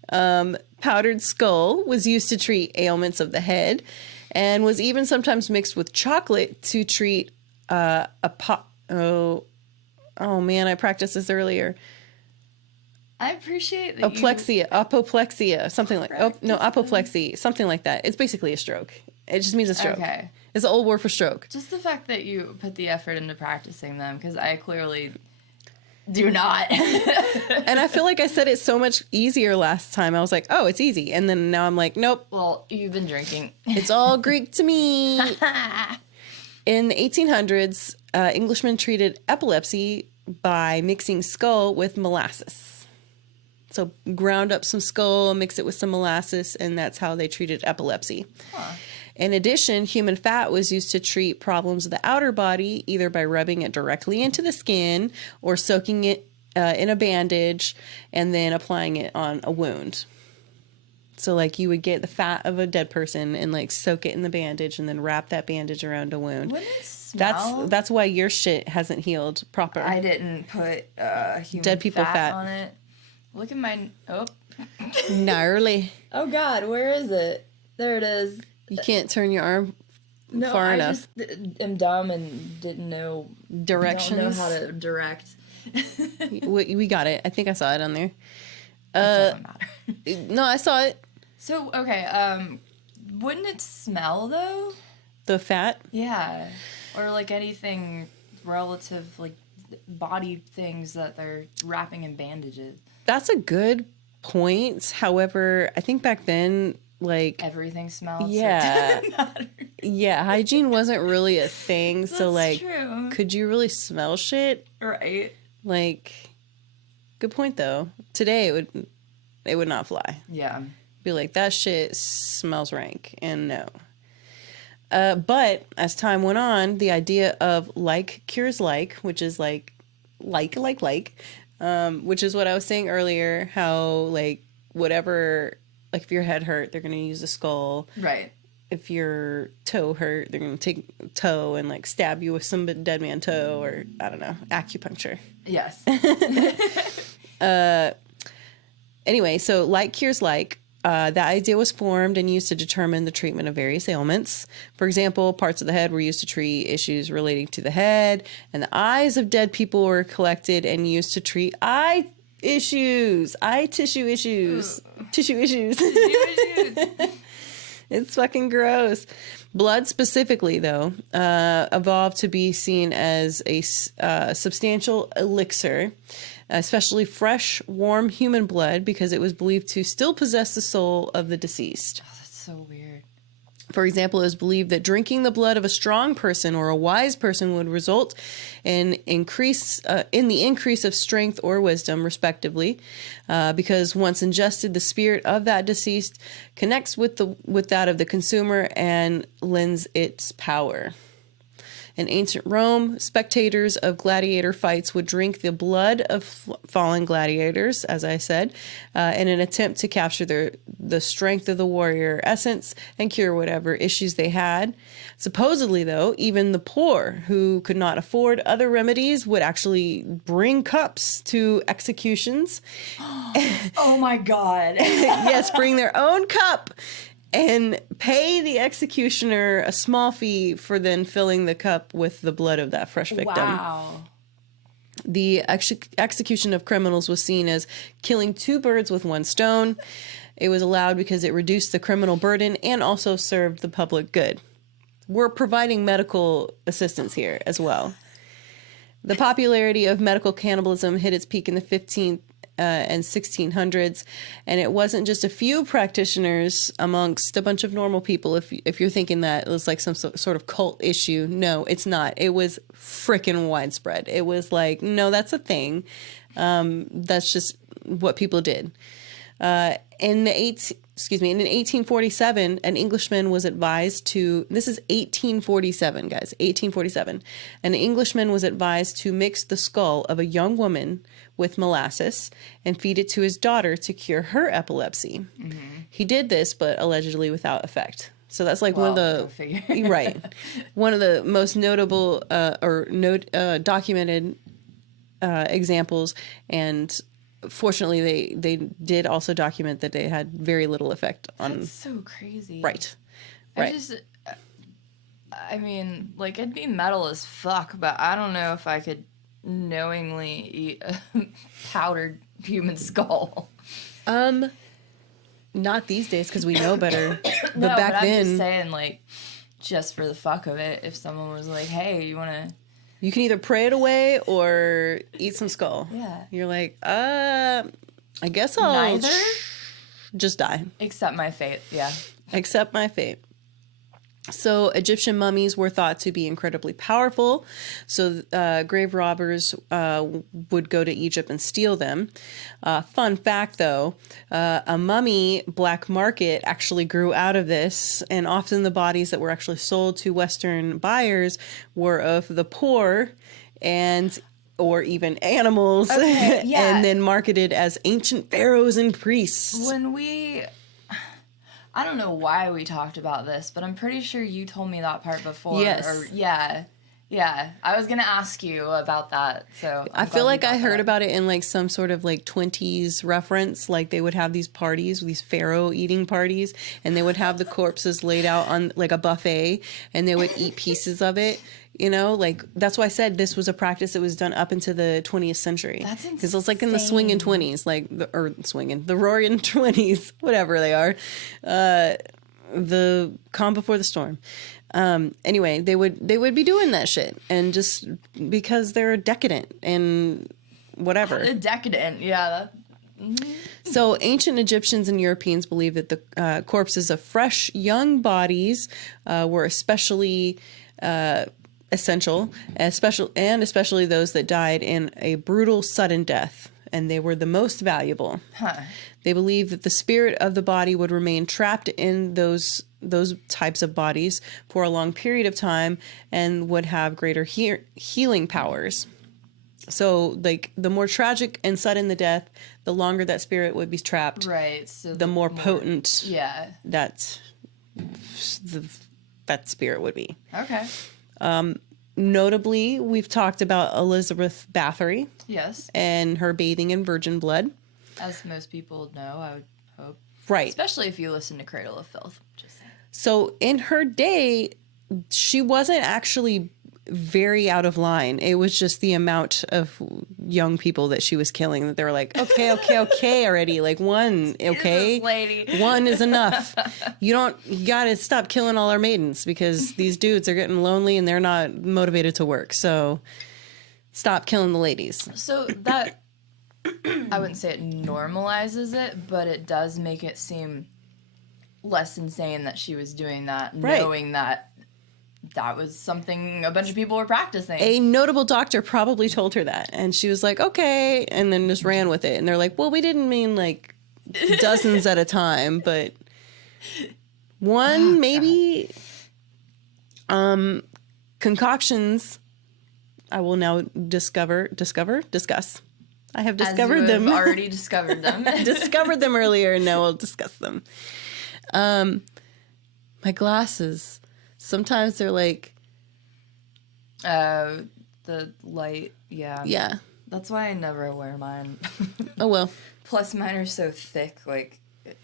Powdered skull was used to treat ailments of the head, and was even sometimes mixed with chocolate to treat oh man, I practiced this earlier. I appreciate that. Apoplexia, something like apoplexy, something like that. It's basically a stroke. It just means a stroke. Okay. It's an old word for stroke. Just the fact that you put the effort into practicing them, because I clearly do not. And I feel like I said it so much easier last time. I was like, oh, it's easy. And then now I'm like, nope. Well, you've been drinking. It's all Greek to me. In the 1800s, Englishmen treated epilepsy by mixing skull with molasses. So ground up some skull, mix it with some molasses, and that's how they treated epilepsy. Huh. In addition, human fat was used to treat problems of the outer body, either by rubbing it directly into the skin or soaking it in a bandage and then applying it on a wound. So, like, you would get the fat of a dead person and, like, soak it in the bandage and then wrap that bandage around a wound. Wouldn't it smell? That's why your shit hasn't healed proper. I didn't put human dead people fat on it. Look at my... Oh. Gnarly. Oh, God. Where is it? There it is. You can't turn your arm far enough. I just am dumb and didn't know... Directions. Don't know how to direct. we got it. I think I saw it on there. It doesn't matter. No, I saw it. So, okay, wouldn't it smell, though? The fat? Yeah. Or, like, anything relative, like, body things that they're wrapping in bandages. That's a good point. However, I think back then, like... Everything smells. Yeah. So it doesn't matter. Yeah, hygiene wasn't really a thing. So, like, true. could you really smell shit? Right. Like... Good point, though. Today, it would not fly. Yeah. Be like, that shit smells rank, and no. But as time went on, the idea of like cures like, which is like, which is what I was saying earlier, how, like, whatever, like, if your head hurt, they're going to use a skull. Right. If your toe hurt, they're going to take toe and, like, stab you with some dead man toe, or, I don't know, acupuncture. Yes. Anyway, so like cures like. That idea was formed and used to determine the treatment of various ailments. For example, parts of the head were used to treat issues relating to the head, and the eyes of dead people were collected and used to treat eye tissue issues. It's fucking gross. Blood specifically, though, evolved to be seen as a substantial elixir, especially fresh, warm human blood, because it was believed to still possess the soul of the deceased. Oh, that's so weird. For example, it was believed that drinking the blood of a strong person or a wise person would result in the increase of strength or wisdom, respectively, because once ingested, the spirit of that deceased connects with that of the consumer and lends its power. In ancient Rome, spectators of gladiator fights would drink the blood of fallen gladiators, as I said, in an attempt to capture the strength of the warrior essence and cure whatever issues they had. Supposedly, though, even the poor who could not afford other remedies would actually bring cups to executions. Oh my God. Yes, bring their own cup. And pay the executioner a small fee for then filling the cup with the blood of that fresh victim. Wow. The execution of criminals was seen as killing two birds with one stone. It was allowed because it reduced the criminal burden and also served the public good. We're providing medical assistance here as well. The popularity of medical cannibalism hit its peak in the 15th and 1600s, and it wasn't just a few practitioners amongst a bunch of normal people. If you're thinking that it was like some sort of cult issue, no, it's not. It was freaking widespread. It was like, no, that's a thing. That's just what people did. In 1847, an Englishman was advised to, this is 1847, guys, 1847. An Englishman was advised to mix the skull of a young woman with molasses and feed it to his daughter to cure her epilepsy. Mm-hmm. He did this, but allegedly without effect. So that's like one of the, right, one of the most notable documented examples, and fortunately, they did also document that they had very little effect on. That's so crazy. Right. I mean, like, it'd be metal as fuck, but I don't know if I could knowingly eat a powdered human skull. Not these days because we know better. But no, back but then, I'm just saying, like, just for the fuck of it, if someone was like, "Hey, you want to?" You can either pray it away or eat some skull. Yeah. You're like, I guess I'll just die. Accept my fate, yeah. Accept my fate. So Egyptian mummies were thought to be incredibly powerful. So grave robbers would go to Egypt and steal them. Fun fact, though, a mummy black market actually grew out of this. And often the bodies that were actually sold to Western buyers were of the poor or even animals. Okay, yeah. And then marketed as ancient pharaohs and priests. I don't know why we talked about this, but I'm pretty sure you told me that part before. Yes. Yeah. I was going to ask you about that. So I feel like I heard about it in like some sort of like 20s reference. Like they would have these parties, these pharaoh eating parties, and they would have the corpses laid out on like a buffet, and they would eat pieces of it. You know, like that's why I said this was a practice that was done up into the 20th century. That's insane. Because it was like in the swinging 20s, the roaring 20s, whatever they are. The calm before the storm. Anyway, they would be doing that shit, and just because they're decadent and whatever. Decadent, yeah. So ancient Egyptians and Europeans believed that the corpses of fresh young bodies were especially essential, especially those that died in a brutal sudden death. and they were the most valuable. Huh. They believed that the spirit of the body would remain trapped in those types of bodies for a long period of time and would have greater healing powers. So, like, the more tragic and sudden the death, the longer that spirit would be trapped. Right. So the more potent that spirit would be. Okay. Notably, we've talked about Elizabeth Bathory. Yes. And her bathing in virgin blood. As most people know, I would hope. Right. Especially if you listen to Cradle of Filth. Just saying. So, in her day, she wasn't actually very out of line. It was just the amount of young people that she was killing that they were like, okay already. Like, one, okay? Lady. One is enough. You gotta stop killing all our maidens because these dudes are getting lonely and they're not motivated to work. So stop killing the ladies. So that, I wouldn't say it normalizes it, but it does make it seem less insane that she was doing that, knowing that was something a bunch of people were practicing. A notable doctor probably told her that, and she was like, okay, and then just ran with it. And they're like, well, we didn't mean like dozens at a time, but one, maybe. Concoctions, I will now discuss. I have discovered them. Already discovered them. Discovered them earlier, and now we'll discuss them. My glasses. Sometimes they're like... the light, yeah. Yeah. That's why I never wear mine. Oh, well. Plus, mine are so thick, like, it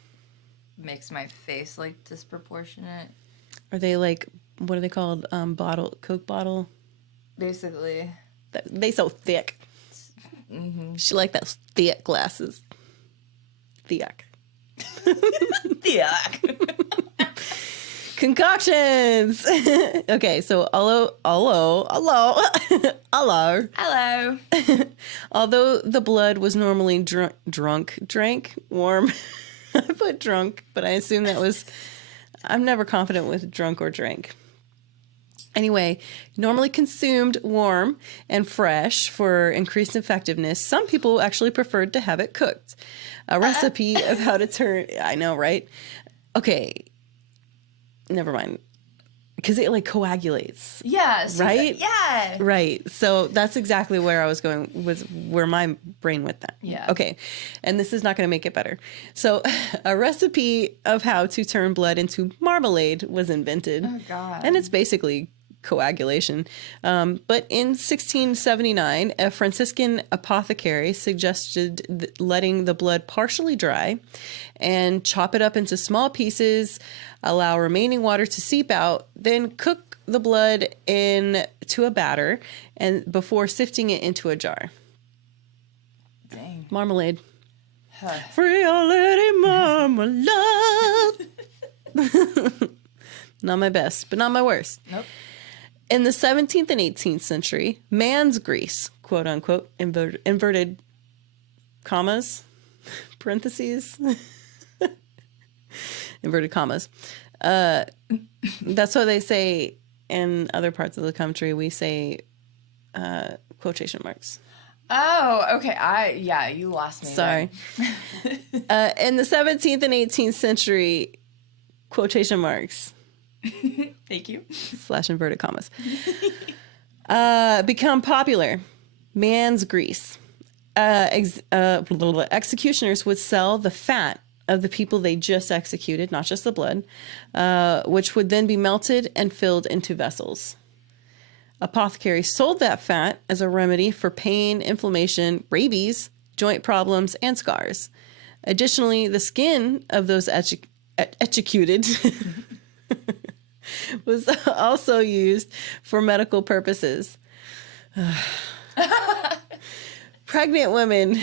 makes my face, like, disproportionate. Are they like, what are they called? Coke bottle? Basically. They so thick. Mm-hmm. She like those thick glasses. Thick. Thick. Concoctions. Okay, so hello. Although the blood was normally drank warm. I put drunk, but I assume that was. I'm never confident with drunk or drank. Anyway, normally consumed warm and fresh for increased effectiveness. Some people actually preferred to have it cooked. A recipe of how to turn. I know, right? Okay. Never mind. Because it like coagulates. Yeah. Right? Yeah. Right. So that's exactly where I was going, was where my brain went then. Yeah. Okay. And this is not going to make it better. So a recipe of how to turn blood into marmalade was invented. Oh, God. And it's basically coagulation. But in 1679, a Franciscan apothecary suggested letting the blood partially dry and chop it up into small pieces, allow remaining water to seep out, then cook the blood into a batter and before sifting it into a jar. Dang. Marmalade. Free old lady marmalade. Not my best, but not my worst. Nope. In the 17th and 18th century, man's grease, quote unquote, inverted commas, parentheses, inverted commas. That's what they say in other parts of the country. We say quotation marks. Oh, okay. You lost me. Sorry. In the 17th and 18th century, quotation marks. Thank you. / inverted commas. Become popular. Man's grease. Executioners would sell the fat of the people they just executed, not just the blood, which would then be melted and filled into vessels. Apothecaries sold that fat as a remedy for pain, inflammation, rabies, joint problems, and scars. Additionally, the skin of those executed was also used for medical purposes. Pregnant women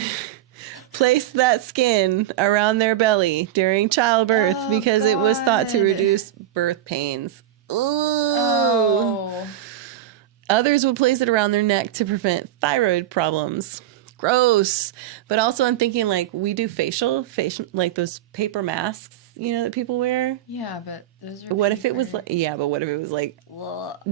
placed that skin around their belly during childbirth because it was thought to reduce birth pains. Ooh. Oh. Others would place it around their neck to prevent thyroid problems. gross. But also I'm thinking like we do facial, like those paper masks, you know, that people wear. Yeah, but those are what paper. If it was like, yeah, but what if it was like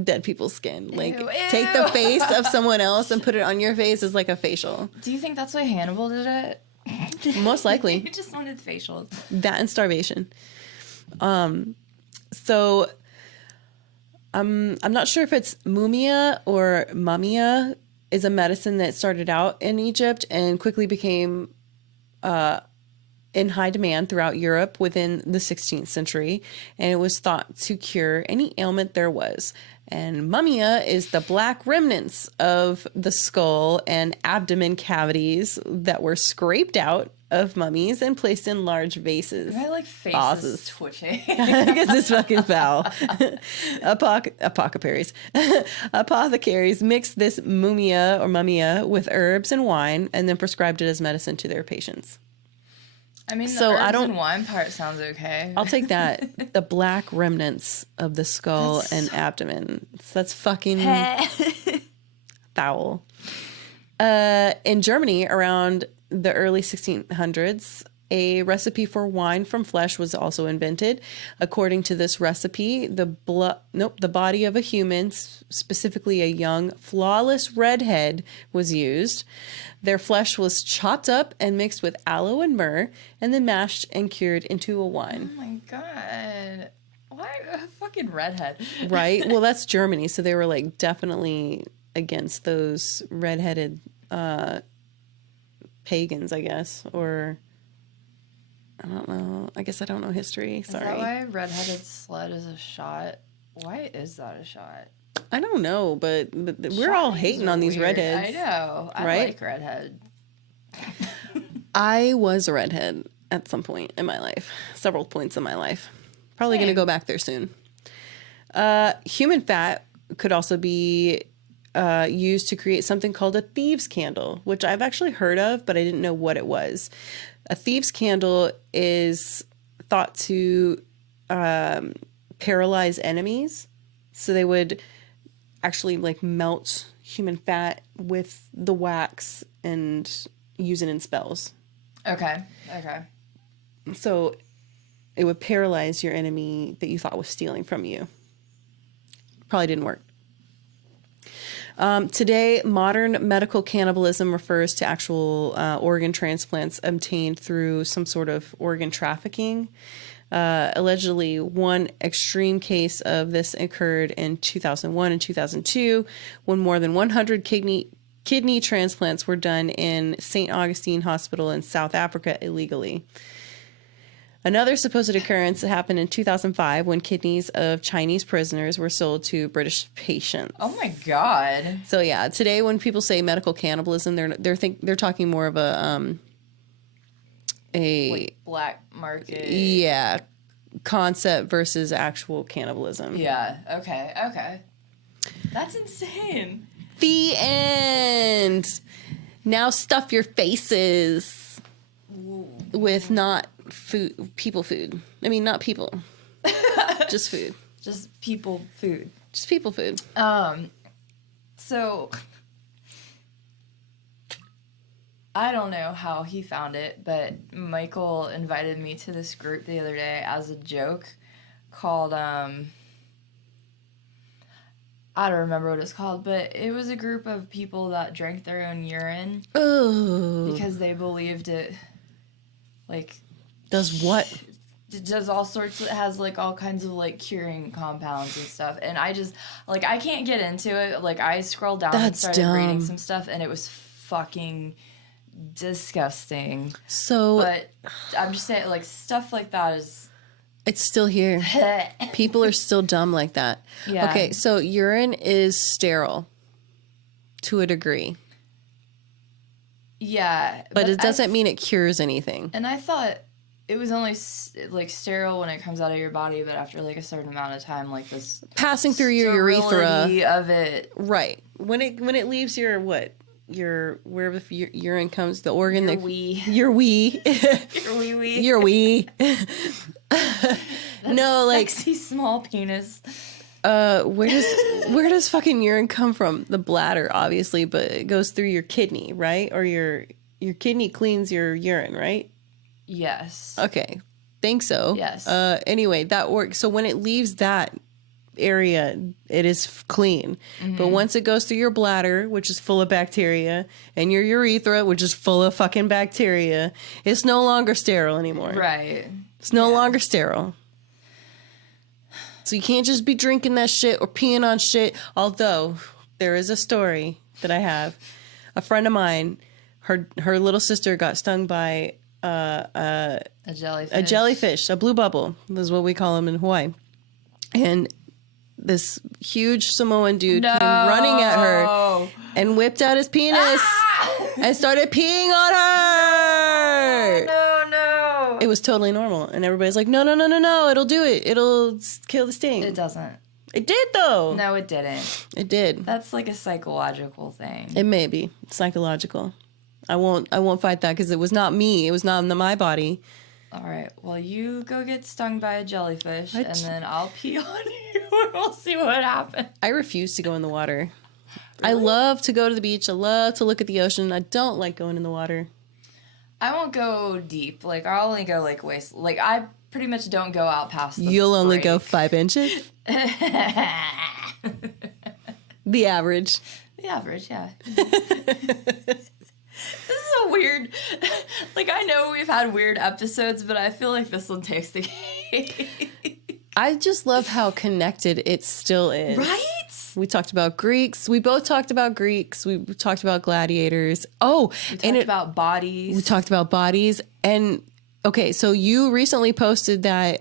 dead people's skin? Like take the face of someone else and put it on your face as like a facial. Do you think that's why Hannibal did it? Most likely. He just wanted facials. That and starvation. So I'm not sure if it's mumia or mumia is a medicine that started out in Egypt and quickly became in high demand throughout Europe within the 16th century. And it was thought to cure any ailment there was. And mumia is the black remnants of the skull and abdomen cavities that were scraped out of mummies and placed in large vases. My like face is twitching. Because it's fucking foul. Apothecaries. Apothecaries mixed this mumia with herbs and wine and then prescribed it as medicine to their patients. I mean, the herbs and wine part sounds okay. I'll take that. The black remnants of the skull and abdomen. So that's fucking foul. In Germany, around the early 1600s, a recipe for wine from flesh was also invented. According to this recipe, the body of a human, specifically a young, flawless redhead, was used. Their flesh was chopped up and mixed with aloe and myrrh, and then mashed and cured into a wine. Oh my god. Why a fucking redhead? Right? Well, that's Germany, so they were like definitely against those redheaded pagans, I guess, or I don't know. I guess I don't know history. Sorry. Is that why redheaded slut is a shot? Why is that a shot? I don't know, but we're all hating on these redheads. I know. I like redhead. I was a redhead at some point in my life. Several points in my life. Probably going to go back there soon. Human fat could also be used to create something called a thieves candle, which I've actually heard of, but I didn't know what it was. A thieves candle is thought to paralyze enemies. So they would actually like melt human fat with the wax and use it in spells. Okay. So it would paralyze your enemy that you thought was stealing from you. Probably didn't work. Today, modern medical cannibalism refers to actual organ transplants obtained through some sort of organ trafficking. Allegedly, one extreme case of this occurred in 2001 and 2002 when more than 100 kidney transplants were done in St. Augustine Hospital in South Africa illegally. Another supposed occurrence happened in 2005 when kidneys of Chinese prisoners were sold to British patients. Oh my god! So yeah, today when people say medical cannibalism, they're talking more of a like black market. Concept versus actual cannibalism. Yeah. Okay. That's insane. The end. Now stuff your faces with not people food. I mean, not people. Just food. Just people food. Just people food. So I don't know how he found it, but Michael invited me to this group the other day as a joke called, I don't remember what it's called, but it was a group of people that drank their own urine. Oh. Because they believed it, like... Does what? It does all sorts, it has, like, all kinds of, like, curing compounds and stuff. And I just, like, I can't get into it. Like, I scrolled down and started reading some stuff, and it was fucking disgusting. So... But I'm just saying, like, stuff like that is... It's still here. People are still dumb like that. Yeah. Okay, so urine is sterile to a degree. Yeah. But it doesn't mean it cures anything. And I thought it was only, like, sterile when it comes out of your body, but after, like, a certain amount of time, like, this... Passing through your urethra. of it. Right. When it leaves your, what? Wherever your urine comes, the organ your that... wee. Your wee. Your wee-wee. Your wee. No, like... Sexy small penis. where does fucking urine come from? The bladder, obviously, but it goes through your kidney, right? Or your kidney cleans your urine, right? Yes. Okay. Think so. Yes. Anyway, that works. So when it leaves that area, it is clean. But once it goes through your bladder, which is full of bacteria, and your urethra, which is full of fucking bacteria, it's no longer sterile anymore. Right. It's no longer sterile. So you can't just be drinking that shit or peeing on shit. Although there is a story that I have. A friend of mine, her little sister got stung by a jellyfish, a blue bubble. This is what we call them in Hawaii. And this huge Samoan dude came running at her and whipped out his penis and started peeing on her. No. It was totally normal. And everybody's like, no, it'll do it. It'll kill the sting. It doesn't. It did, though. No, it didn't. It did. That's like a psychological thing. It may be psychological. I won't fight that because it was not me. It was not in my body. All right. Well, you go get stung by a jellyfish, and then I'll pee on you, and we'll see what happens. I refuse to go in the water. Really? I love to go to the beach. I love to look at the ocean. I don't like going in the water. I won't go deep. Like, I'll only go, like, waist. Like, I pretty much don't go out past the You'll break. only go 5 inches? The average. The average, yeah. This is a weird... Like, I know we've had weird episodes, but I feel like this one takes the cake. I just love how connected it still is. Right? We talked about Greeks. We both talked about Greeks. We talked about gladiators. Oh, we talked about bodies. We talked about bodies. And okay, so you recently posted that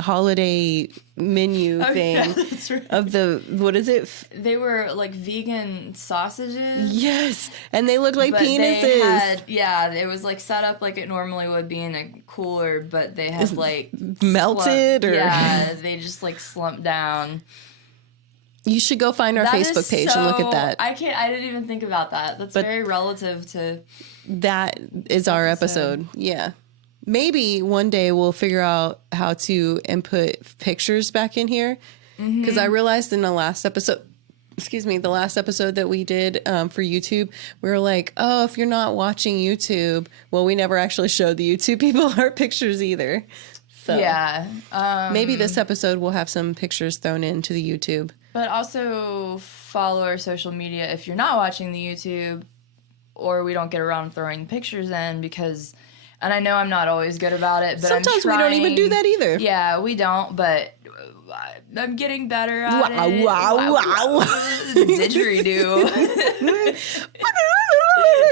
holiday menu thing that's right. of the, what is it? They were like vegan sausages. Yes, and they look like penises. They had, it was like set up like it normally would be in a cooler, but they had like melted they just like slumped down. You should go find our Facebook page and look at that. I didn't even think about that. That's very relative to... That is our episode. Yeah. Maybe one day we'll figure out how to input pictures back in here. Because I realized in the last episode that we did for YouTube, we were like, oh, if you're not watching YouTube, well, we never actually showed the YouTube people our pictures either. So maybe this episode we'll have some pictures thrown into the YouTube. But also follow our social media if you're not watching the YouTube, or we don't get around throwing pictures in because, and I know I'm not always good about it, but sometimes we don't even do that either. Yeah, we don't, but I'm getting better at it. Wow. Didgeridoo.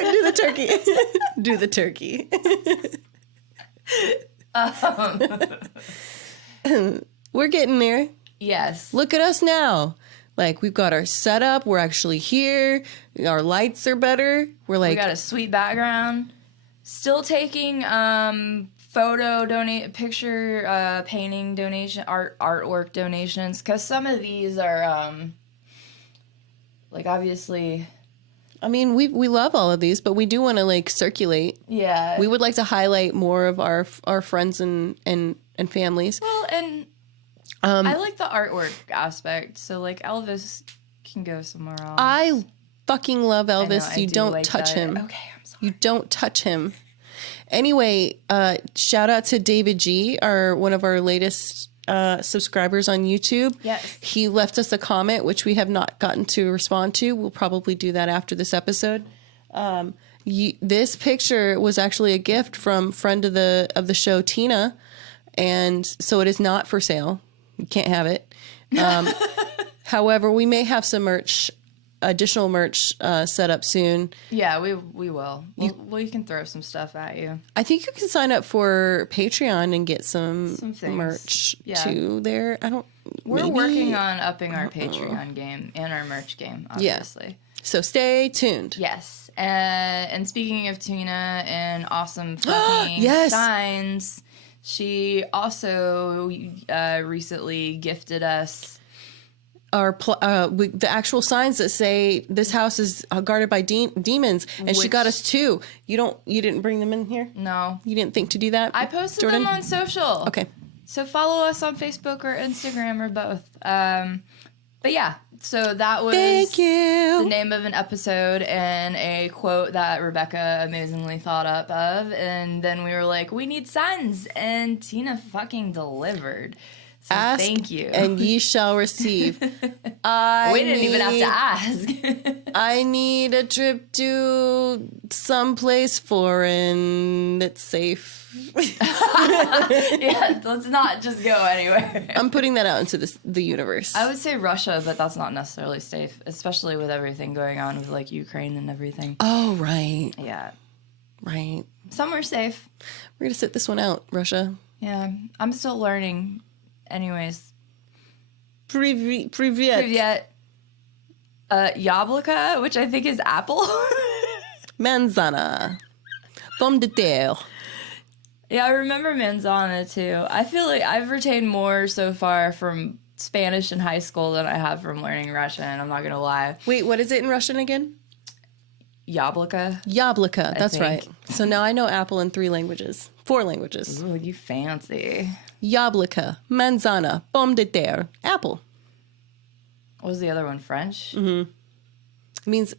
Do the turkey. Do the turkey. We're getting there. Yes. Look at us now. Like, we've got our setup. We're actually here. Our lights are better. We got a sweet background. Still taking picture, painting donation, artwork donations. Because some of these are, like, obviously... I mean, we love all of these, but we do want to, like, circulate. Yeah. We would like to highlight more of our friends and families. Well, and... I like the artwork aspect, so like Elvis can go somewhere else. I fucking love Elvis. You don't like touch him. Okay, I'm sorry. You don't touch him. Anyway, shout out to David G, one of our latest subscribers on YouTube. Yes. He left us a comment, which we have not gotten to respond to. We'll probably do that after this episode. This picture was actually a gift from friend of the show, Tina, and so it is not for sale. You can't have it. However, we may have some additional merch set up soon. Yeah, we will. We can throw some stuff at you. I think you can sign up for Patreon and get some merch too there. We're working on upping our Patreon game and our merch game, obviously. Yeah. So stay tuned. Yes. And speaking of Tina and awesome fucking signs... She also recently gifted us the actual signs that say this house is guarded by demons, and she got us 2. You didn't bring them in here? No. You didn't think to do that? I posted Jordan? them on social. Okay. So follow us on Facebook or Instagram or both. But yeah, so that was the name of an episode and a quote that Rebecca amazingly thought up of. And then we were like, we need signs. And Tina fucking delivered. So Ask, thank you. and ye shall receive. We didn't even have to ask. I need a trip to someplace foreign that's safe. Yeah, let's not just go anywhere. I'm putting that out into the universe. I would say Russia, but that's not necessarily safe, especially with everything going on with like Ukraine and everything. Oh, right. Yeah. Right. Somewhere safe. We're going to sit this one out, Russia. Yeah. I'm still learning. Anyways. Privyet. Privyet. Yablika, which I think is apple. Manzana. Pomme de terre. Yeah, I remember manzana too. I feel like I've retained more so far from Spanish in high school than I have from learning Russian. I'm not gonna lie. Wait, what is it in Russian again? Yablika. Yablika, that's right. So now I know apple in 4 languages. Ooh, you fancy. Yablika, manzana, pomme de terre, apple. What was the other one? French? Mm-hmm. It means,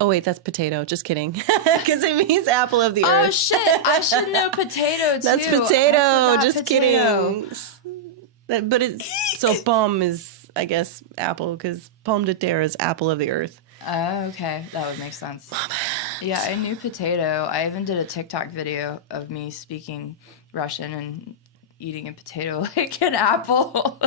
oh wait, that's potato. Just kidding. Because it means apple of the earth. Oh shit, I should know potato too. That's potato. Just potato. Kidding. But it's, so pomme is, I guess, apple, because pomme de terre is apple of the earth. Oh, okay. That would make sense. Yeah, I knew potato. I even did a TikTok video of me speaking Russian and eating a potato like an apple.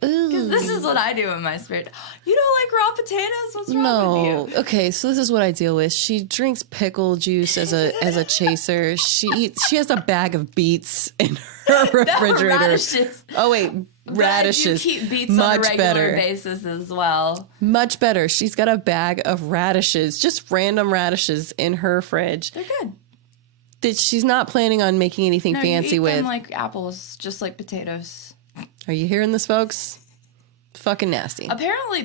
Because this is what I do in my spirit. You don't like raw potatoes? What's wrong with you? Okay, so this is what I deal with. She drinks pickle juice as a chaser. She has a bag of beets in her refrigerator. Radishes. Oh wait, radishes. You keep beets much on a regular better basis as well. Much better. She's got a bag of radishes, just random radishes in her fridge. They're good. That she's not planning on making anything fancy you eat with. them like apples, just like potatoes. Are you hearing this, folks? Fucking nasty. Apparently,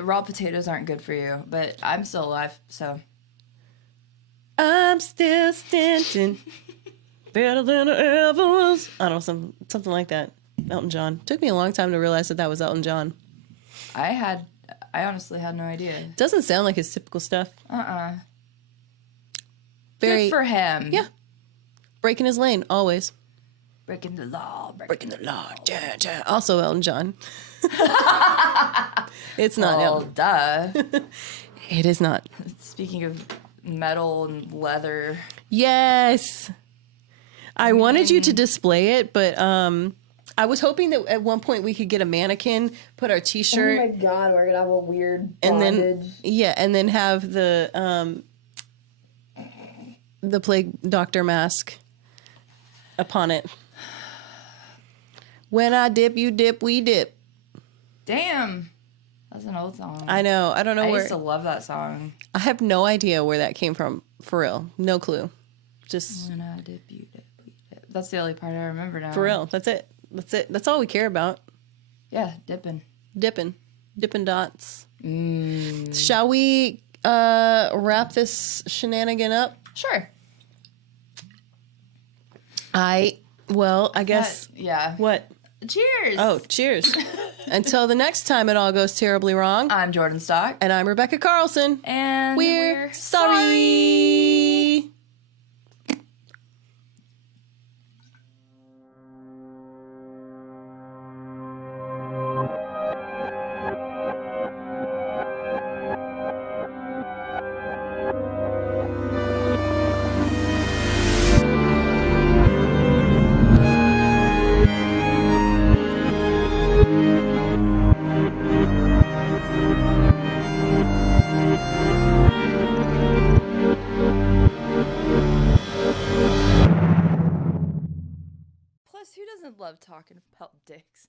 raw potatoes aren't good for you, but I'm still alive, so. I'm still standing, better than I ever was. I don't know, something like that. Elton John. Took me a long time to realize that was Elton John. I honestly had no idea. Doesn't sound like his typical stuff. Very good for him. Yeah. Breaking his lane, always. Breaking the law. Breaking the law. Yeah, yeah. Also Elton John. It's not Elton. Duh. It is not. Speaking of metal and leather. Yes. I wanted you to display it, but I was hoping that at one point we could get a mannequin, put our t-shirt. Oh my god, we're gonna have a weird bondage. And then have the plague doctor mask upon it. When I dip, you dip, we dip. Damn. That's an old song. I know. I don't know where. I used to love that song. I have no idea where that came from. For real. No clue. Just. When I dip, you dip, we dip. That's the only part I remember now. For real. That's it. That's it. That's all we care about. Yeah, dipping. Dipping dots. Shall we wrap this shenanigan up? Sure. I guess. Yeah. What? Cheers. Oh, cheers. Until the next time it all goes terribly wrong. I'm Jordan Stock. And I'm Rebecca Carlson. And we're sorry. Plus, who doesn't love talking about dicks?